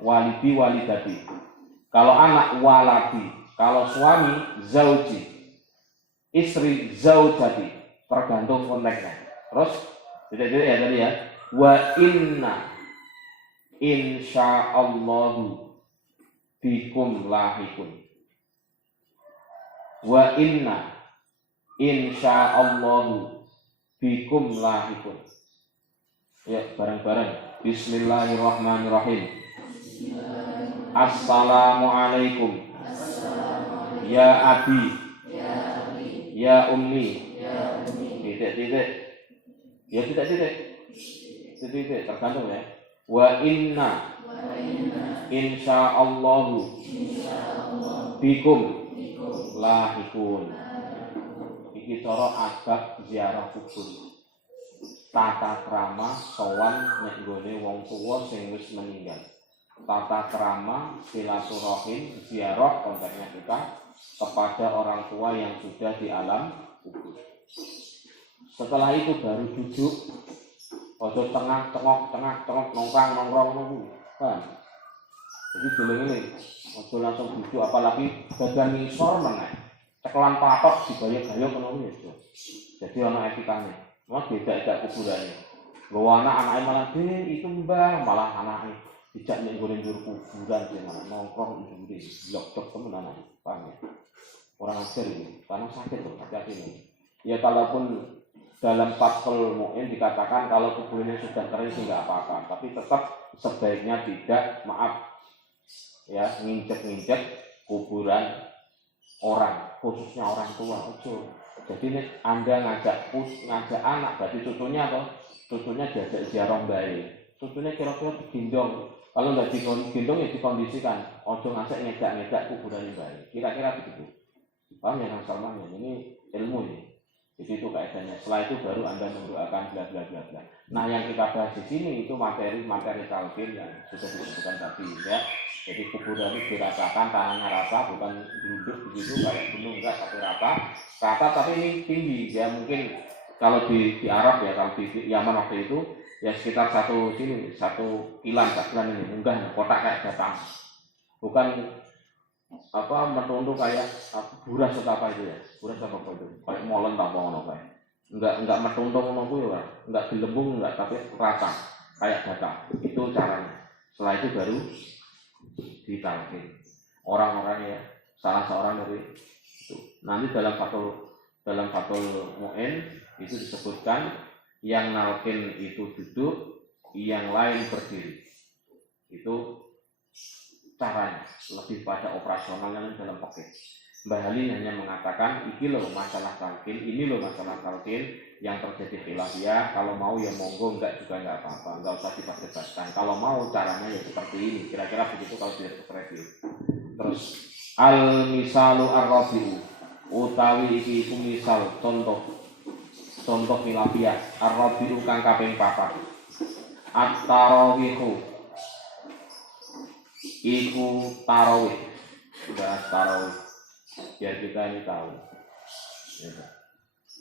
walidi walidati. Kalau anak waladi, kalau suami zauji, istri zaujati, tergantung konteksnya. Terus tidak ya tadi ya. Wa inna insyaallahu bikum lahikun. Wa inna insyaallahu bikum lahikun. Ya, bareng-bareng. Bismillahirrahmanirrahim. Assalamualaikum. Ya Abi. Ya Ummi. Titik. Ya titik. Tergantung ya. Wa inna insyaallahu bikum lahikun. Iki cara adab ziarah kubur. Tata krama sowan nek nggone wong tuwa sing wis meninggal. Tata krama silaturahim ziarah konteksnya kita kepada orang tua yang sudah di alam kubur. Setelah itu baru duduk. Ojo tengah nongkrong nunggu. Kan? Jadi dulu ini ojo langsung duduk apalagi bagian ngisor meneh. Cekelan patok digayok-gayok ngono ya. Jadi ana etikane. Mau beda kuburannya. Bawa anaknya malah itu mbah, malah anaknya tidak menggoreng kuburan dia malah nongkrong di blok-blok temen anaknya. Paham ya? Orang ajar ini, karena sakit loh, hati-hati nih. Ya kalaupun dalam fathul mu'in dikatakan kalau kuburnya sudah kering sih nggak apa-apa, tapi tetap sebaiknya tidak, maaf ya, nginjek-nginjek kuburan orang, khususnya orang tua. Ojo. Jadi ini Anda ngajak anak, berarti cucunya atau cucunya diajak ziarah baik. Cucunya kira-kira digendong. Kalau nggak digendong ya dikondisikan. Ojo ngajak ngejak kuburan yang baik. Kira-kira begitu. Paham ya Kang Salman? Ini ilmu ini. Jadi itu kaidahnya. Setelah itu baru Anda mendoakan bla bla bla bla. Nah yang kita bahas di sini itu materi talqin yang sudah disebutkan tadi ya. Jadi kuburan itu dirasakan tanahnya rata, bukan duduk begitu kayak gunung enggak, tapi rata tapi ini tinggi ya. Mungkin kalau di Arab ya, kalau di Yaman waktu itu ya sekitar satu kilan ini munggah kotak kayak datang, bukan menunduk kayak buras atau apa itu ya, buras apa itu kayak molen tak mau kayak enggak metunduk ngono ya, enggak gelembung enggak, tapi rata kayak datang. Itu caranya. Setelah itu baru ditalqin orang-orang ya, salah seorang dari itu. Nanti dalam fathul mu'in itu disebutkan yang nalkin itu duduk, yang lain berdiri. Itu caranya, lebih pada operasionalnya dalam paket. Mbah Ali hanya mengatakan ini loh masalah talqin yang terjadi khilafiyah. Kalau mau ya monggo, enggak juga enggak apa-apa, enggak usah diperdebatkan. Kalau mau caranya ya seperti ini, kira-kira begitu kalau tidak review. Terus al-misalu ar-rabi'u utawi iki iku misal contoh khilafiyah ar-rabi'u kang kaping 4. At-tarawihu iku tarawih. Bahas tarawih biar kita ini tahu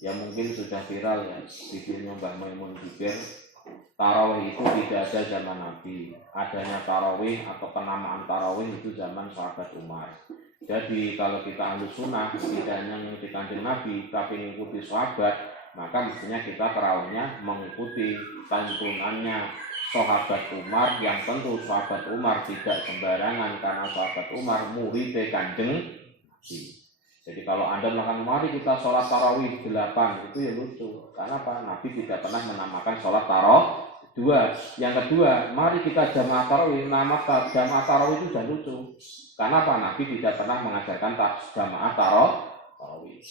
ya mungkin sudah viral ya videonya Mbah Maimun Jibir Tarawih itu tidak ada zaman Nabi. Adanya tarawih atau penamaan tarawih itu zaman sahabat Umar. Jadi kalau kita ahlu sunnah tidak hanya mengikuti kanjeng Nabi tapi mengikuti sahabat, maka mestinya kita tarawihnya mengikuti tuntunannya sahabat Umar, yang tentu sahabat Umar tidak sembarangan karena sahabat Umar murid kanjeng Nabi. Jadi kalau Anda melakukan mari kita sholat tarawih 8, itu ya lucu. Karena apa? Nabi tidak pernah menamakan sholat tarawih 2. Yang kedua, mari kita jamaah tarawih. Nama jamaah tarawih itu sudah lucu. Karena apa? Nabi tidak pernah mengajarkan jamaah tarawih.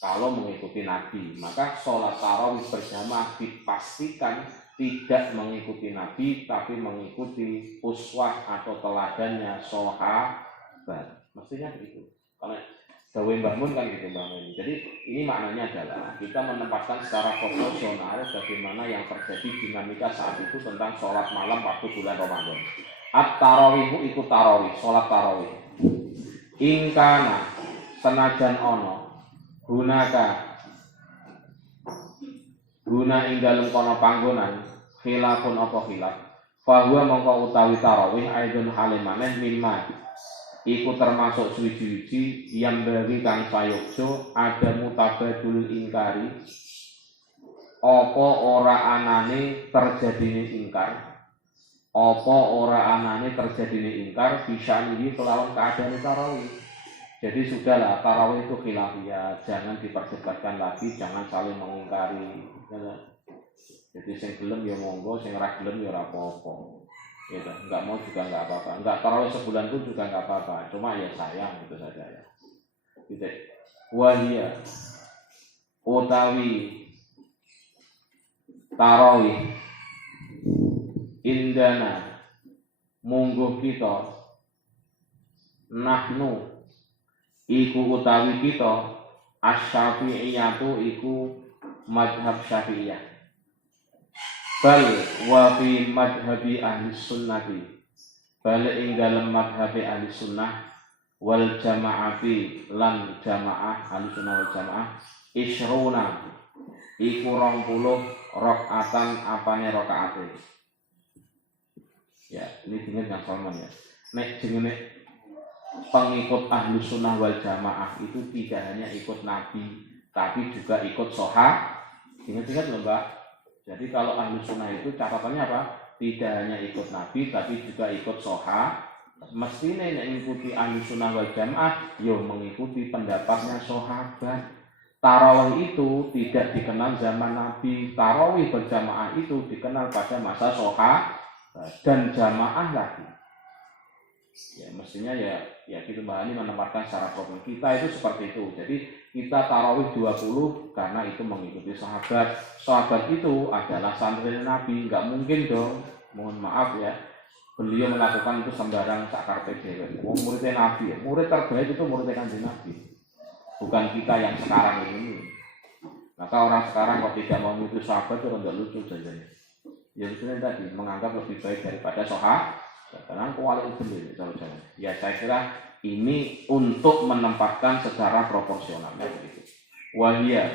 Kalau mengikuti Nabi, maka sholat tarawih berjamaah dipastikan tidak mengikuti Nabi, tapi mengikuti uswah atau teladannya sahabat. Mestinya begitu. Karena Dawe Mbah Mun kan gitu Mbah Mun. Jadi ini maknanya adalah kita menempatkan secara proporsional bagaimana yang terjadi dinamika saat itu tentang sholat malam waktu bulan Ramadan. At-tarawihu ikut tarawih, sholat tarawih. Ingkana senajan ono guna ing dalem kono panggonan khilafun apa khilaf. Fahuwa mongko utawi tarawih aidun halimaneh mimma iku termasuk suwi-wiji yang bagi kang sayokjo ada mutabadul ingkari apa ora anane terjadine ingkar bisa ini kelawan keadaan tarawih. Jadi sudahlah tarawih itu khilafiyah, jangan diperdebatkan lagi, jangan saling mengingkari. Jadi sing gelem ya monggo, sing ora gelem ya ora apa-apa. Gitu. Enggak mau juga enggak apa-apa, enggak tarawih sebulan pun juga enggak apa-apa, cuma ya sayang gitu saja ya. Gitu. Wahia utawi tarawih indana mungguh kita nahnu iku utawi kita asy-syafi'iyatu iku madhab syafi'iyah. Bal wa fi madhabi ahli sunnati, bal ing dalem madhabi ahli sunnah wal jama'ati lan jamaah ahli sunnah wal jamaah isruna iku 20 rakaatan apane rakaate. Ya, ini dengan Salman ya. Nek jenenge pengikut ahli sunnah wal jamaah itu tidak hanya ikut Nabi tapi juga ikut sahabat. Ingat-ingat lho Mbak. Jadi kalau ahlu sunnah itu catatannya apa? Tidak hanya ikut Nabi, tapi juga ikut sahabat. Mestinya yang mengikuti ahlu sunnah wal jamaah, yo mengikuti pendapatnya sahabat. Tarawih itu tidak dikenal zaman Nabi. Tarawih berjamaah itu dikenal pada masa sahabat dan jamaah lagi. Ya mestinya ya gitu Mbak Ani menempatkan secara proper. Kita itu seperti itu. Jadi kita tarawih 20 karena itu mengikuti sahabat. Sahabat itu adalah santri Nabi, enggak mungkin dong. Mohon maaf ya. Beliau melakukan itu sembarang sakarpe dhewe. Wong muridnya Nabi ya. Murid terbaik itu muridnya kanjeng Nabi. Bukan kita yang sekarang ini. Maka orang sekarang kalau tidak mau mengikuti sahabat itu enggak lucu jadinya. Ya lucunya tadi menganggap lebih baik daripada sahabat. Karena kualitas sendiri jalan-jalan. Ya saya kira ini untuk menempatkan secara proporsional begitu. Wahia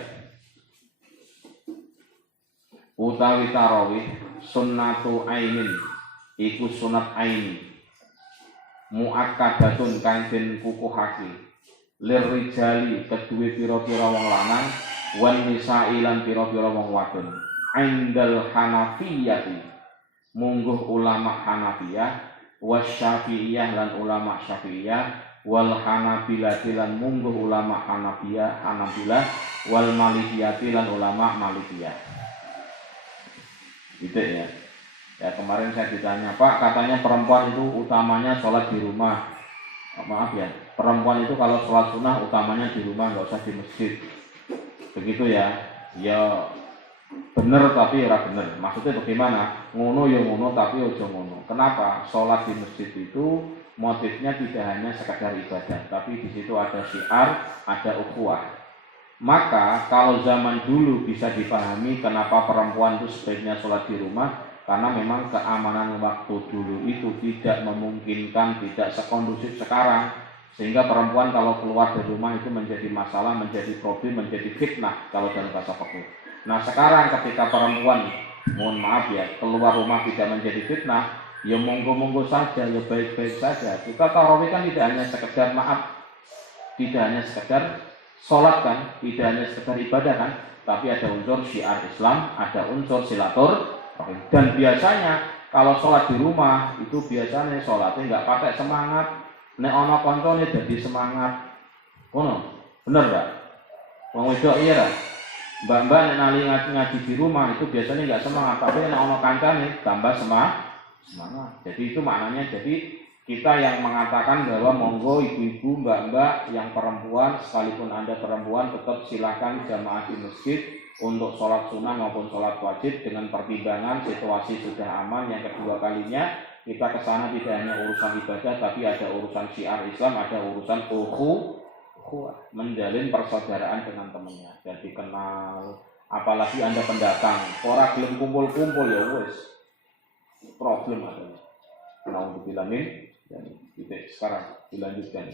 utawi tarawih sunnatu ainin iku sunat aini muakkadatun kang den kukuhake lirijali kedue pira-pira wong lanang wan nisa'i lan pira-pira wong wadon indal hanafiyati mungguh ulama Hanafiyah wasyafi'iyah lan ulama Syafi'iyah wal Hanabilati lan mungguh ulama Hanabilah wal Malikiyati lan ulama Malikiyah. Gitu ya. Ya kemarin saya ditanya, Pak, katanya perempuan itu utamanya sholat di rumah. Maaf ya, perempuan itu kalau sholat sunnah utamanya di rumah, nggak usah di masjid. Begitu ya. Ya bener tapi ora bener. Maksudnya bagaimana? Ngono ya ngono tapi ojo ngono. Kenapa? Sholat di masjid itu motifnya tidak hanya sekadar ibadah, tapi di situ ada syiar, ada ukhuwah. Maka kalau zaman dulu bisa dipahami kenapa perempuan itu sebaiknya sholat di rumah, karena memang keamanan waktu dulu itu tidak memungkinkan, tidak sekondusif sekarang, sehingga perempuan kalau keluar dari rumah itu menjadi masalah, menjadi problem, menjadi fitnah kalau dalam bahasa fikih. Nah sekarang ketika perempuan mohon maaf ya, keluar rumah tidak menjadi fitnah, ya monggo-monggo saja, ya baik-baik saja. Kita tarawih kan tidak hanya sekedar maaf, tidak hanya sekedar sholat kan, tidak hanya sekedar ibadah kan, tapi ada unsur syiar Islam, ada unsur silaturahim. Dan biasanya kalau sholat di rumah itu biasanya sholatnya nggak pakai semangat, nek ono koncone jadi semangat, bener nggak? Wong wedok iya lah. Mbak-mbak nek nali ngaji di rumah itu biasanya nggak semangat, tapi nek ono kancane tambah semangat. Jadi itu maknanya, jadi kita yang mengatakan bahwa monggo ibu-ibu, mbak-mbak yang perempuan, sekalipun Anda perempuan tetap silakan jamaah di masjid untuk sholat sunnah maupun sholat wajib dengan pertimbangan situasi sudah aman. Yang kedua kalinya kita ke sana tidak hanya urusan ibadah, tapi ada urusan syiar Islam, ada urusan menjalin persaudaraan dengan temannya dan dikenal. Apalagi Anda pendatang, orang belum kumpul-kumpul ya wes problem ada. Nah untuk bilangin dan titik sekarang dilanjutkan.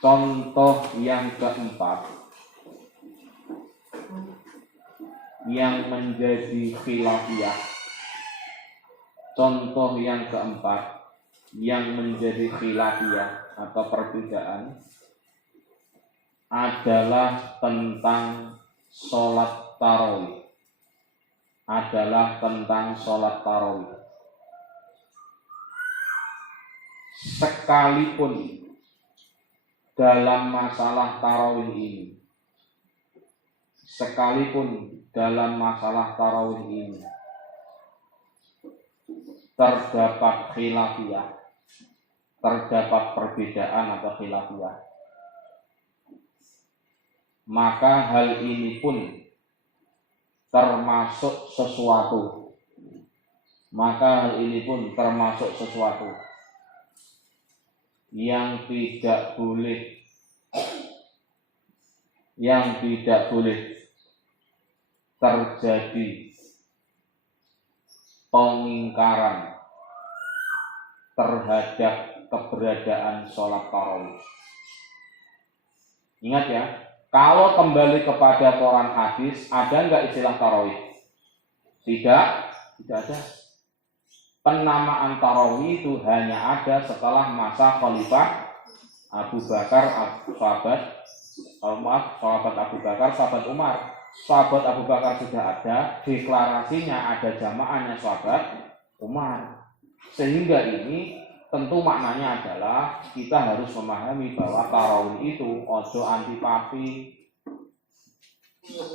Contoh yang keempat yang menjadi khilafiyah. Contoh yang keempat yang menjadi khilafiyah atau perbedaan adalah tentang sholat tarawih. Sekalipun dalam masalah tarawih ini, terdapat khilafiyah, terdapat perbedaan atau khilafiyah, maka hal ini pun termasuk sesuatu yang tidak boleh terjadi pengingkaran terhadap keberadaan sholat tarawih. Ingat ya, kalau kembali kepada Quran hadis, ada enggak istilah tarawih? Tidak ada. Penamaan tarawih itu hanya ada setelah masa Khalifah Abu Bakar, sahabat Abu Bakar, sahabat Umar. Sahabat Abu Bakar sudah ada, deklarasinya ada jamaahnya sahabat Umar. Sehingga ini tentu maknanya adalah kita harus memahami bahwa tarawih itu ojo antipapi.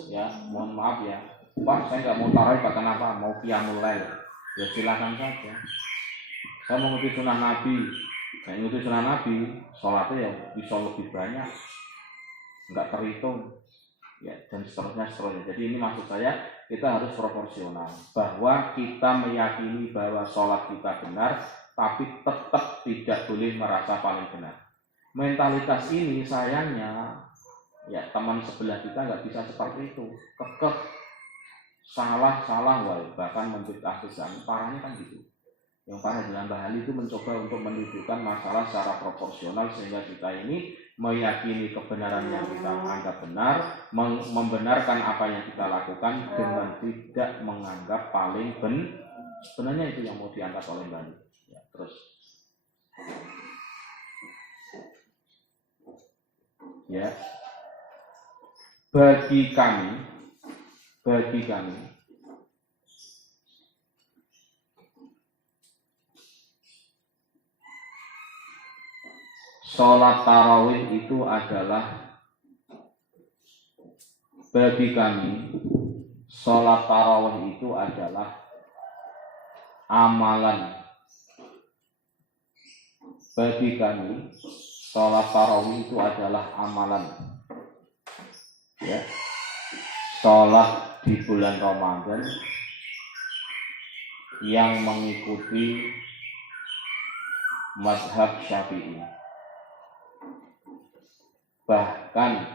Ya, mohon maaf ya. Pak, saya nggak mau tarawih, kenapa? Mau qiyamul lail. Ya silakan saja. Saya mengikuti sunnah Nabi. Sholatnya ya bisa lebih banyak, nggak terhitung, ya dan seterusnya. Jadi ini maksud saya, kita harus proporsional, bahwa kita meyakini bahwa sholat kita benar, tapi tetap tidak boleh merasa paling benar. Mentalitas ini sayangnya, ya teman sebelah kita nggak bisa seperti itu, kekeh salah, bahkan membid'ahkan. Parahnya kan gitu. Yang parah dalam bahal itu mencoba untuk menunjukkan masalah secara proporsional, sehingga kita ini meyakini kebenaran yang kita anggap benar, membenarkan apa yang kita lakukan dengan tidak menganggap paling sebenarnya itu yang mau diangkat oleh Bani. Ya, terus ya, bagi kami sholat tarawih itu adalah amalan. Bagi kami sholat tarawih itu adalah amalan. Ya, sholat di bulan Ramadan yang mengikuti mazhab Syafi'i, bahkan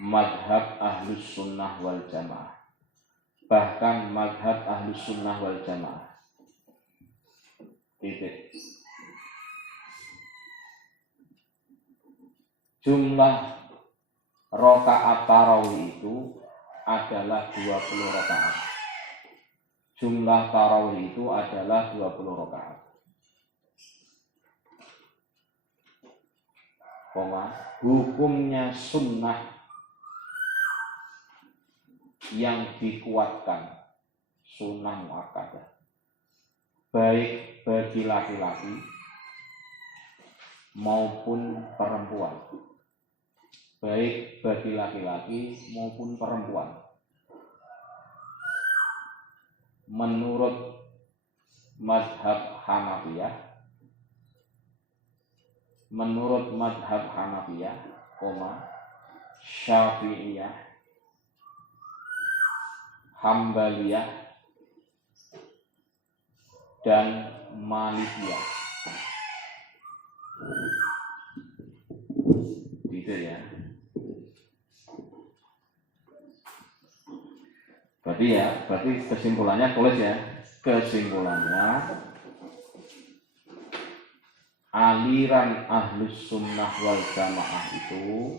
mazhab Ahlus Sunnah wal Jamaah, titik. Jumlah rakaat tarawih itu adalah 20 rakaat. Jumlah tarawih itu adalah 20 rakaat. Hukumnya sunnah yang dikuatkan, sunnah muakkadah, baik bagi laki-laki maupun perempuan, baik bagi laki-laki maupun perempuan. Menurut madhab Hanafiyah, Syafi'iyah, Hambaliyah, dan Malikiyah. Gitu ya. Berarti kesimpulannya tulis ya. Kesimpulannya aliran Ahlus Sunnah wal Jamaah itu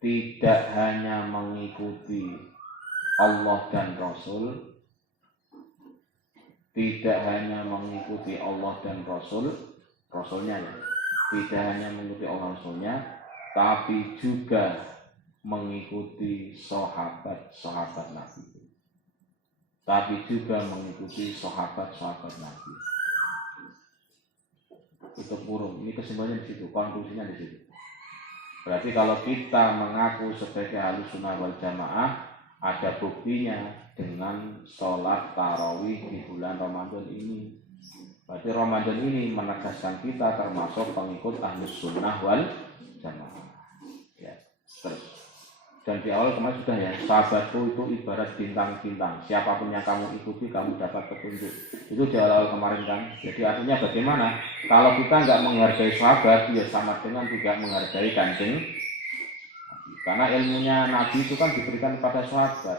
tidak hanya mengikuti Allah dan Rasul, tidak hanya mengikuti Allah dan Rasulnya ya, tidak hanya mengikuti Allah Rasulnya, tapi juga mengikuti sahabat-sahabat Nabi. Nabi. Itu burung. Ini kesimpulannya di situ, konklusinya di situ. Berarti kalau kita mengaku sebagai Ahlus Sunnah wal Jamaah, ada buktinya dengan sholat tarawih di bulan Ramadan ini. Berarti Ramadan ini menegaskan kita termasuk pengikut Ahlus Sunnah wal Jamaah. Ya, terus. Dan di awal kemarin sudah ya, sahabatku itu ibarat bintang-bintang. Siapapun yang kamu ikuti, kamu dapat petunjuk. Itu di awal kemarin kan. Jadi artinya bagaimana? Kalau kita nggak menghargai sahabat, ya sama dengan tidak menghargai Kanjeng. Karena ilmunya Nabi itu kan diberikan kepada sahabat.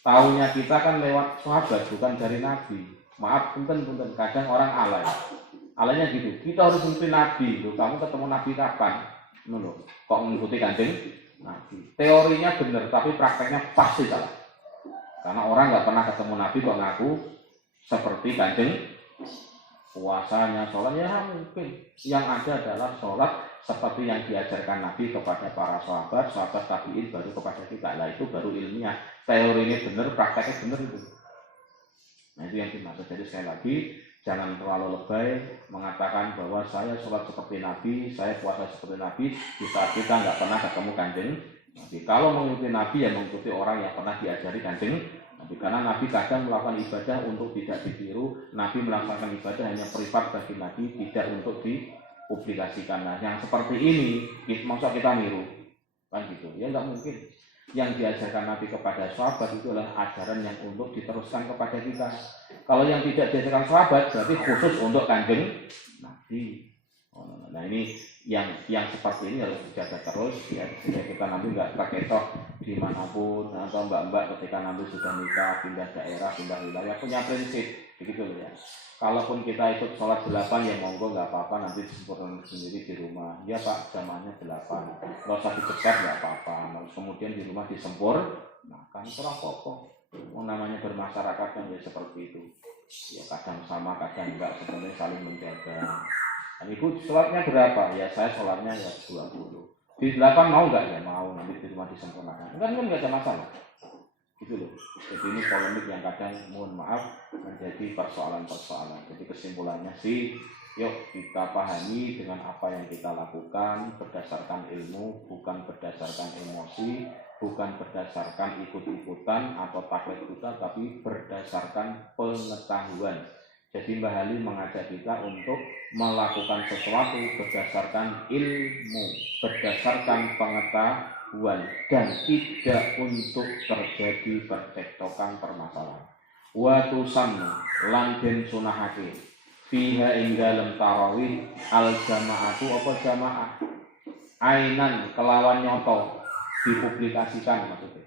Taunya kita kan lewat sahabat, bukan dari Nabi. Maaf, punten. Kadang orang alay. Alaynya gitu. Kita harus mengikuti Nabi. Loh, kamu ketemu Nabi kapan? Loh, kok mengikuti Kanjeng Nabi? Teorinya benar, tapi prakteknya pasti salah. Karena orang nggak pernah ketemu Nabi kok ngaku seperti Kanjeng. Puasanya, sholatnya mungkin. Yang ada adalah sholat seperti yang diajarkan Nabi kepada para sahabat tabi'in baru kepada kita. Nah itu baru ilmiah. Teori ini benar, prakteknya benar itu. Nah itu yang dimaksud. Jadi sekali lagi, jangan terlalu lebay mengatakan bahwa saya sholat seperti Nabi, saya puasa seperti Nabi, di saat kita nggak pernah ketemu Kanjeng Nabi. Kalau mengikuti Nabi, ya mengikuti orang yang pernah diajari Kanjeng Nabi. Karena Nabi kadang melakukan ibadah untuk tidak ditiru. Nabi melaksanakan ibadah hanya privat bagi Nabi, tidak untuk dipublikasikan. Nah yang seperti ini, maksud kita niru, kan gitu? Ya nggak mungkin. Yang diajarkan Nabi kepada sahabat itu adalah ajaran yang untuk diteruskan kepada kita. Kalau yang tidak diajarkan sahabat berarti khusus untuk Kanjeng Nabi. Nah ini yang seperti ini harus dijaga terus ya, sehingga kita nanti nggak terkecoh dimanapun, atau mbak-mbak ketika nanti sudah nikah, pindah daerah, pindah wilayah, punya prinsip begitu loh ya. Kalaupun kita ikut sholat 8 ya monggo, nggak apa-apa, nanti disempurnakan sendiri di rumah. Ya Pak, jamaahnya 8, nggak usah dicegat nggak apa-apa. Nah, kemudian di rumah nah kan kurang pokok. Namanya bermasyarakat kan ya seperti itu. Ya kadang sama, kadang enggak, sebenarnya saling menjaga. Dan ibu sholatnya berapa? Ya saya sholatnya ya 20. Di 8 mau nggak? Ya mau, nanti di rumah disempurnakan. Kan nggak ada masalah. Gitu loh. Jadi ini polemik yang kadang mohon maaf menjadi persoalan-persoalan. Jadi kesimpulannya sih, yuk kita pahami dengan apa yang kita lakukan berdasarkan ilmu, bukan berdasarkan emosi, bukan berdasarkan ikut-ikutan atau taklid buta, tapi berdasarkan pengetahuan. Jadi Mbah Hali mengajak kita untuk melakukan sesuatu berdasarkan ilmu, berdasarkan pengetahuan, dan tidak untuk terjadi percekcokan permasalahan. Wa tusannu lan den sunahake fiha ing dalem tarawih al jamaatu apa jamaah ainan kelawan nyoto dipublikasikan maksudnya.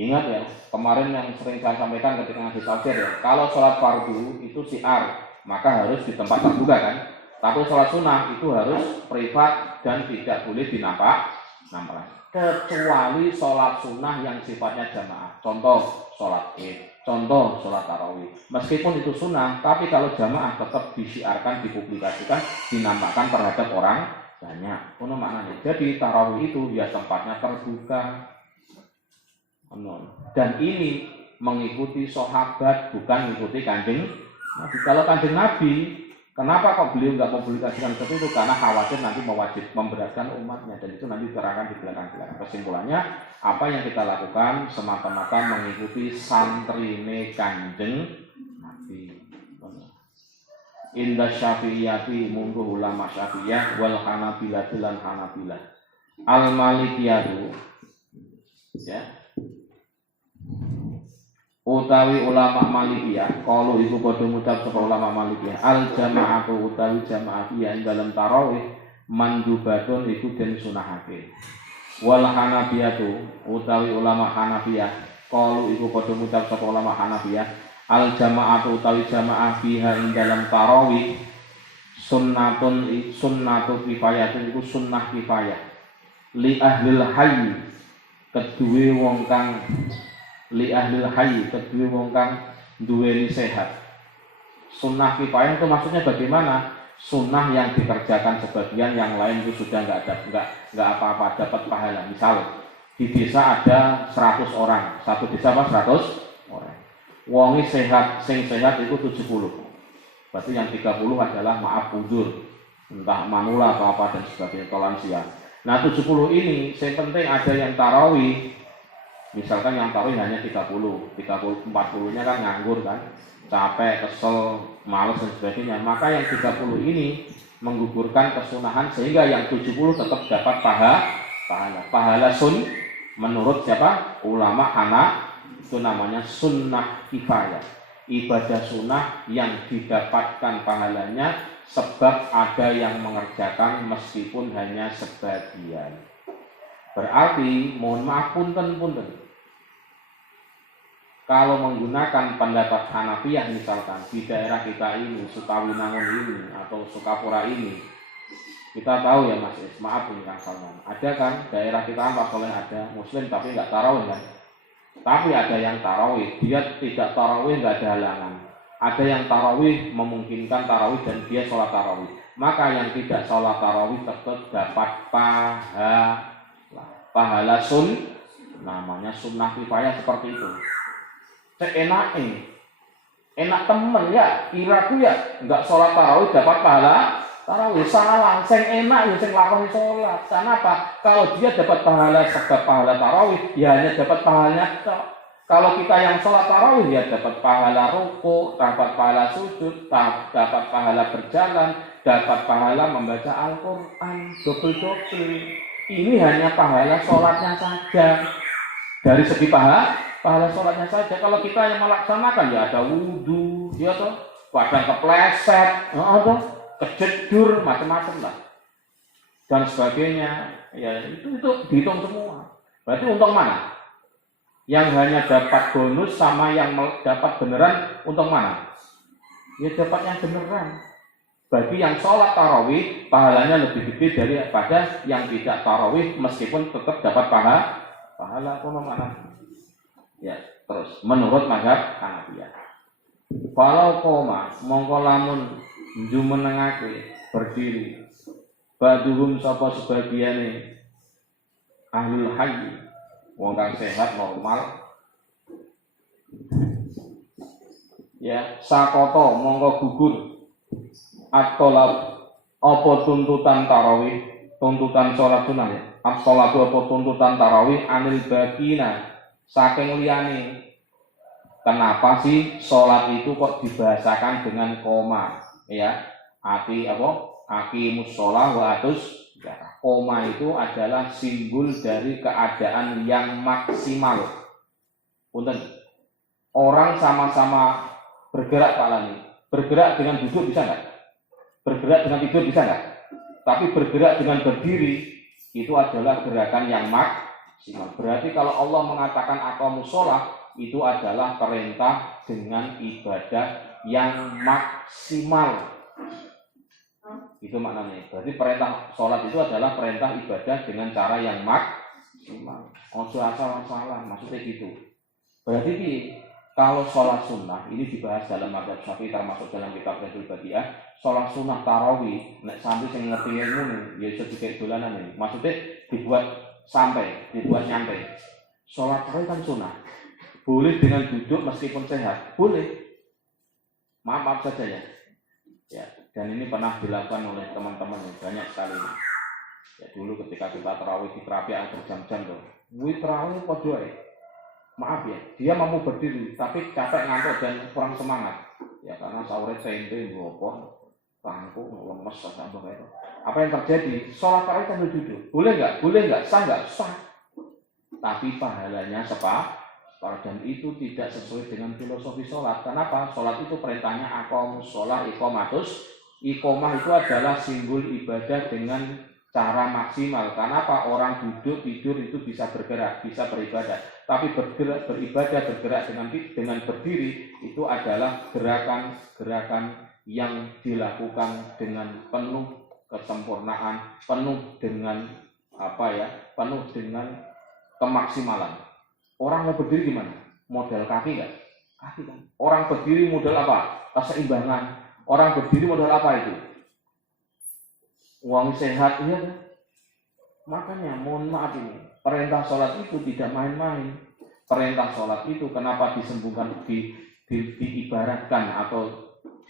Ingat ya, kemarin yang sering saya sampaikan ketika ngaji tafsir ya, kalau sholat fardu itu syiar, maka harus di tempat terbuka kan. Tapi sholat sunnah itu harus privat dan tidak boleh dinampak. Kecuali sholat sunnah yang sifatnya jamaah. Contoh sholat id, contoh sholat tarawih. Meskipun itu sunnah, tapi kalau jamaah tetap disiarkan, dipublikasikan, dinampakkan terhadap orang banyak. Itu maknanya. Jadi tarawih itu ya tempatnya terbuka. Dan ini mengikuti sahabat, bukan mengikuti kanjeng Nabi. Kalau kanjeng Nabi, kenapa kok beliau nggak mempublikasikan seperti itu? Karena khawatir nanti memberatkan umatnya, dan itu nanti diterangkan di belakang-belakang. Kesimpulannya, apa yang kita lakukan semata-mata mengikuti santrine kanjeng Nabi. Indah Syafi'iyati munggu ulama Syafi'iyah wal Hanabilah lan Hanabilah al Malikiyatu, ya, utawi ulama Malikiyah kalau iku padha ngucap sapa ulama Malikiyah al jamaatu utawi jamaah ing dalam tarawih mandubatun iku den sunahake. Wal Hanafiyatu utawi ulama Hanafiyah kalau iku padha ngucap sapa ulama Hanafiyah al jamaatu utawi jamaah fiha ing dalam tarawih sunnatu kifayatun iku sunnah kifayah li ahlil hayy kedue wong kang li ahlil hayy kedue wong kang duweni sehat. Sunnah kifayah itu maksudnya bagaimana? Sunnah yang dikerjakan sebagian, yang lain itu sudah nggak apa-apa dapat pahala. Misal di desa ada 100 orang, satu desa apa 100 orang. Wongi sehat, sing sehat itu 70. Berarti yang 30 adalah maaf uzur, entah manula atau apa dan sebagainya, tolansia. Nah 70 ini, yang penting ada yang tarawih. Misalkan yang tarawih hanya 30, 40-nya kan nganggur kan, capek, kesel, malas dan sebagainya. Maka yang 30 ini menggugurkan kesunahan sehingga yang 70 tetap dapat pahala. Pahala sun menurut siapa? Ulama Hana. Itu namanya sunnah kifayah, ibadah sunnah yang didapatkan pahalanya sebab ada yang mengerjakan meskipun hanya sebagian. Berarti mohon maaf punten, kalau menggunakan pendapat Hanafiyah misalkan di daerah kita ini, Sukawinangun ini atau Sukapura ini, kita tahu ya Mas Is, maaf ini Kang Salman, ada kan daerah kita Pak Soleh ada Muslim tapi nggak tarawih kan? Tapi ada yang tarawih, dia tidak tarawih nggak ada halangan. Ada yang tarawih memungkinkan tarawih dan dia sholat tarawih. Maka yang tidak sholat tarawih tetap dapat pahala sun, namanya sunnah kifayah seperti itu. Enak temen ya, kiraku ya nggak sholat tarawih dapat pahala tarawih. Salah, sing enak ya sing lakoni sholat. Karena apa? Kalau dia dapat pahala sebab pahala tarawih, dia hanya dapat pahalanya. Kalau kita yang sholat tarawih, dia dapat pahala ruku, dapat pahala sujud, dapat pahala berjalan, dapat pahala membaca Al-Quran, double. Ini hanya pahala sholatnya saja. Dari segi pahala sholatnya saja. Kalau kita yang melaksanakan, ya ada wudhu, ya toh, badan kepleset, kejedur, macam-macam lah, dan sebagainya. Ya itu dihitung semua. Berarti untung mana? Yang hanya dapat bonus sama yang dapat beneran, untung mana? Ya dapat yang beneran. Bagi yang sholat tarawih, pahalanya lebih gede daripada yang tidak tarawih, meskipun tetap dapat pahala. Untung mana? Ya terus menurut mazhab Hanafiyah. Falau koma mongko lamun jumenengake berdiri baduhum sapa sebagiane ahlul hayy wong kang sehat normal, ya sakoto mongko gugur atolab apa tuntutan tarawih, tuntutan sholat sunnah ya, atolab apa tuntutan tarawih anil bagina saking liyane. Kenapa sih sholat itu kok dibahasakan dengan koma? Ya, aki musola wa atus. Koma itu adalah simbol dari keadaan yang maksimal. Punten. Orang sama-sama bergerak Pak Lani. Bergerak dengan duduk bisa nggak? Bergerak dengan tidur bisa nggak? Tapi bergerak dengan berdiri itu adalah gerakan yang maksimal. Berarti kalau Allah mengatakan aqamus shalah, itu adalah perintah dengan ibadah yang maksimal. Itu maknanya. Berarti perintah sholat itu adalah perintah ibadah dengan cara yang maksimal. Ojo asal-asalan, maksudnya gitu. Berarti kalau sholat sunnah ini dibahas dalam mazhab Syafi'i termasuk dalam kitab Fathul Badiah. Sholat sunnah tarawih, nek sampai yang ngerti ilmu nih, ya iso dikek dolanan ini. Maksudnya dibuat santai, dibuat nyantai. Sholat tarawih kan sunnah. Boleh dengan duduk meskipun sehat, boleh. Maaf saja ya. Ya, dan ini pernah dilakukan oleh teman-teman banyak sekali. Ya dulu ketika kita tarawih di Kerapian berjam-jam tuh, tarawih podo maaf ya, dia mau berdiri tapi capek ngantuk dan kurang semangat. Ya karena sahur tempe ngopo, tangku lemes sampai itu. Apa yang terjadi? Sholat tarawih sambil duduk. Boleh nggak? Boleh nggak? Sah nggak? Sah. Tapi pahalanya dan itu tidak sesuai dengan filosofi sholat. Kenapa? Sholat itu perintahnya aqamus sholat, iqamatus. Iqamah itu adalah simbol ibadah dengan cara maksimal. Kenapa? Orang duduk, tidur itu bisa bergerak, bisa beribadah. Tapi beribadah dengan berdiri itu adalah gerakan yang dilakukan dengan penuh kesempurnaan, penuh dengan penuh dengan kemaksimalan. Orang mau berdiri gimana? Modal kaki nggak? Kaki kan. Orang berdiri modal apa? Keseimbangan. Orang berdiri modal apa itu? Uang sehat, iya kan? Makanya mohon maaf ini, perintah sholat itu tidak main-main. Perintah sholat itu kenapa disembungkan, diibaratkan atau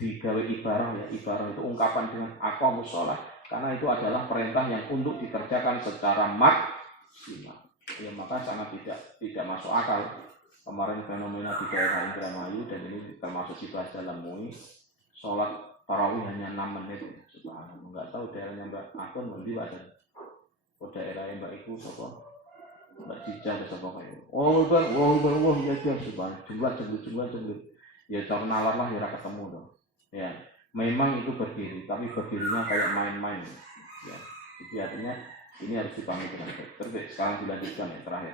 digawe ibarah ya? Ibarah itu ungkapan dengan aqamus sholat. Karena itu adalah perintah yang untuk dikerjakan secara maksimal. Ya maka sangat tidak masuk akal. Kemarin fenomena di daerah Indramayu dan ini termasuk dibahas dalam MUI, sholat tarawih hanya 6 menit. Subhanallah, nggak tahu daerahnya Mbak Akun nanti ada. Oh daerahnya Mbak Iku siapa? Mbak Cica atau siapa kayak? Oh ya subhanallah, jumlah. Ya cara nalar lah ya ketemu dong. Ya memang itu berdiri, tapi berdirinya kayak main-main. Ya, jadi artinya ini harus dipahami dengan baik. Terus sekarang dilanjutkan yang terakhir.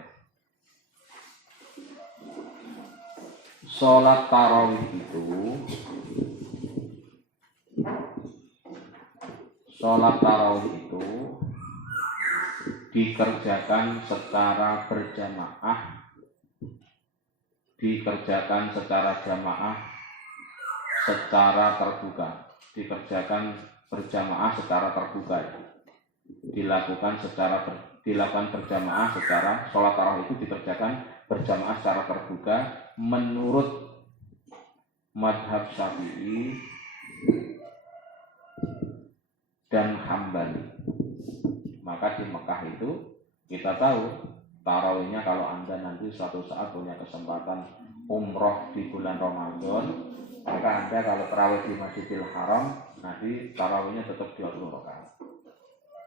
Sholat tarawih itu dikerjakan secara berjamaah, dikerjakan secara jamaah, secara terbuka, dikerjakan berjamaah secara terbuka. Dilakukan berjamaah secara sholat tarawih itu dikerjakan berjamaah secara terbuka menurut mazhab Syafi'i dan Hambali. Maka di Mekah itu kita tahu tarawihnya, kalau Anda nanti suatu saat punya kesempatan umroh di bulan Ramadan, maka Anda kalau tarawih di Masjidil Haram nanti tarawihnya tetap 20 rakaat.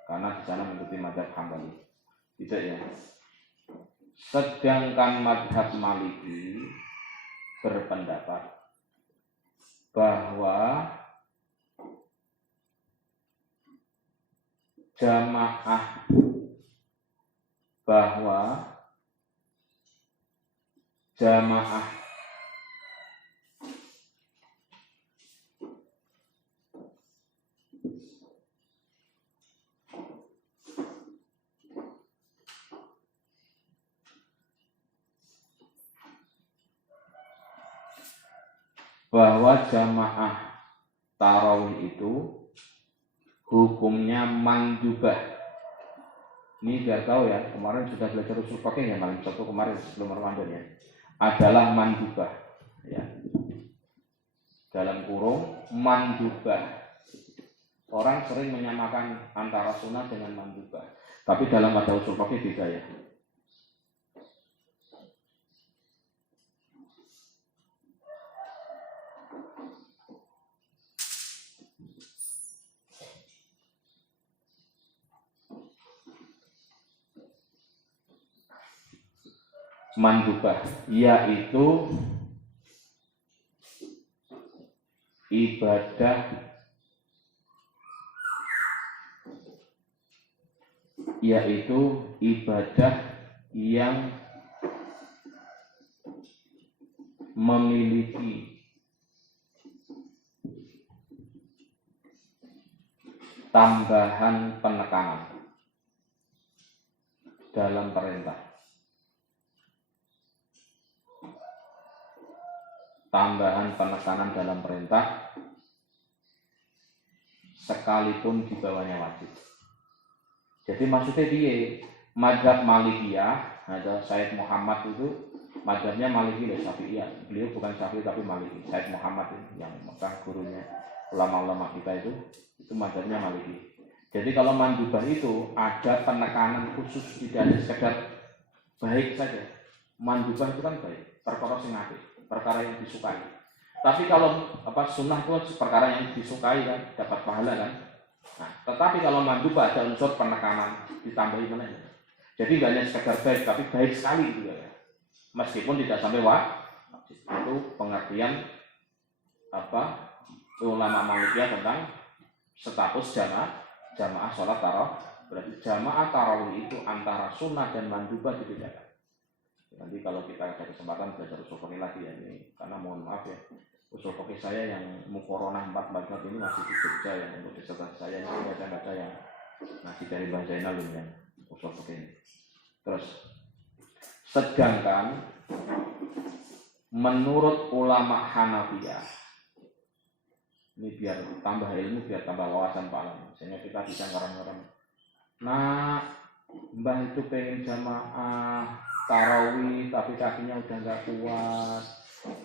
Karena di sana mengikuti mazhab Hambali. Tidak ya. Sedangkan mazhab Maliki berpendapat bahwa jamaah tarawih itu hukumnya mandubah. Ini biar tahu ya, kemarin sudah belajar usul fikih ya, malam Sabtu kemarin sebelum Ramadan ya. Adalah mandubah ya. Dalam kurung mandubah. Orang sering menyamakan antara sunnah dengan mandubah. Tapi dalam ada usul fikih beda ya. Mandubah yaitu ibadah yang memiliki tambahan penekanan dalam perintah. Tambahan penekanan dalam perintah sekalipun di bawahnya wajib. Jadi maksudnya dia mazhab Malikiyah, ada Said Muhammad itu mazhabnya Maliki dan Syafi'iyah. Beliau bukan Syafi'i tapi Maliki. Said Muhammad yang Mekah gurunya ulama-ulama kita itu mazhabnya Maliki. Jadi kalau mandubah itu ada penekanan khusus, tidak hanya sekedar baik saja. Mandubah itu kan baik, perkara sing apik, perkara yang disukai. Tapi kalau sunnah itu perkara yang disukai kan, dapat pahala kan. Nah, tetapi kalau mandubah ada unsur penekanan ditambahi mana? Jadi tidak hanya sekedar baik, tapi baik sekali juga ya. Meskipun tidak sampai wajib. Itu pengertian ulama Malikiyah tentang status jamaah sholat tarawih. Berarti jamaah tarawih itu antara sunnah dan mandubah dibedakan. Nanti kalau kita ada kesempatan belajar usul fikih lagi ya ini, karena mohon maaf ya, usul fikih saya yang muqaronah 4 mazhab ini masih di Jogja yang untuk disertasi saya ini baca-baca yang masih dari Mbah Zainal ini yang usul fikih ini. Terus sedangkan menurut ulama Hanafiyah, ini biar tambah ilmu, biar tambah wawasan Pak Alam, sehingga kita bisa ngarang-ngarang. Nah, Mbah itu pengen jamaah tarawih tapi kakinya udah nggak kuat,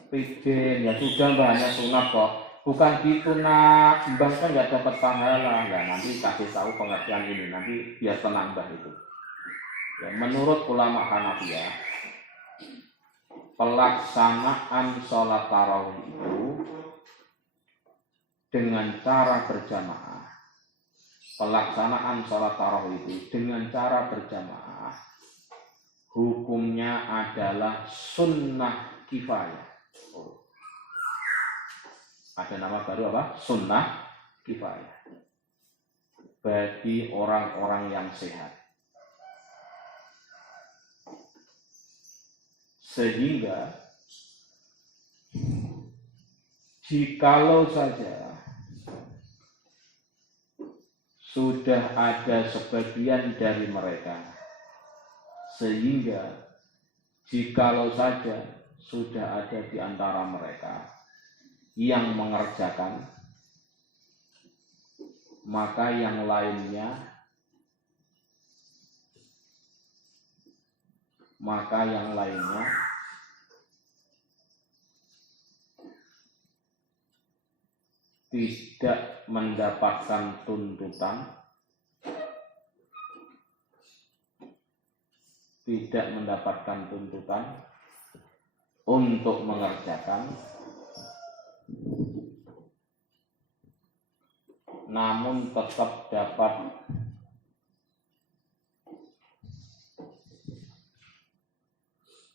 pidin ya sudah Mbah, hanya sunat kok. Bukan gitu nak, Mbah kan nggak dapat pahala. Nah, nanti kasih tahu pengertian ini, nanti biar tenang Mbah itu. Ya, menurut ulama Hanafiyah, pelaksanaan sholat tarawih itu dengan cara berjamaah. Pelaksanaan sholat tarawih itu dengan cara berjamaah hukumnya adalah sunnah kifayah. Ada nama baru apa? Sunnah kifayah bagi orang-orang yang sehat. Sehingga jikalau saja sudah ada sebagian dari mereka, sehingga jikalau saja sudah ada di antara mereka yang mengerjakan, maka yang lainnya tidak mendapatkan tuntutan, untuk mengerjakan, namun tetap dapat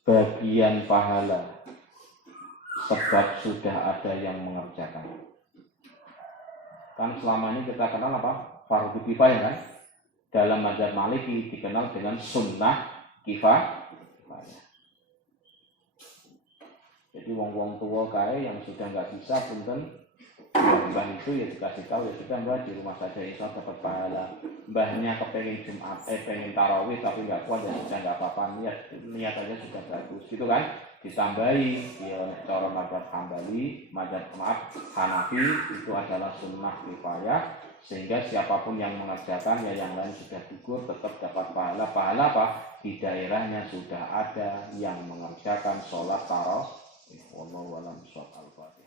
bagian pahala sebab sudah ada yang mengerjakan. Kan selama ini kita kenal apa? Fardhu kifayah kan? Dalam mazhab Maliki dikenal dengan sunnah kifayah. Jadi wong-wong tua kae yang sudah nggak bisa punten Mbah itu ya dikasih tahu ya sudah Mbah di rumah saja insya Allah dapat pahala. Mbahnya kepengen Jumat, pengen tarawih tapi nggak kuat ya sudah nggak apa-apa, niat aja sudah bagus gitu kan. Ditambahi ya cara mazhab Hambali, Hanafi itu adalah sunnah kifayah, sehingga siapapun yang mengerjakan ya yang lain sudah gugur tetap dapat pahala. Pahala apa? Di daerahnya sudah ada yang mengerjakan sholat tarawih. Wallahu a'lam bishawab.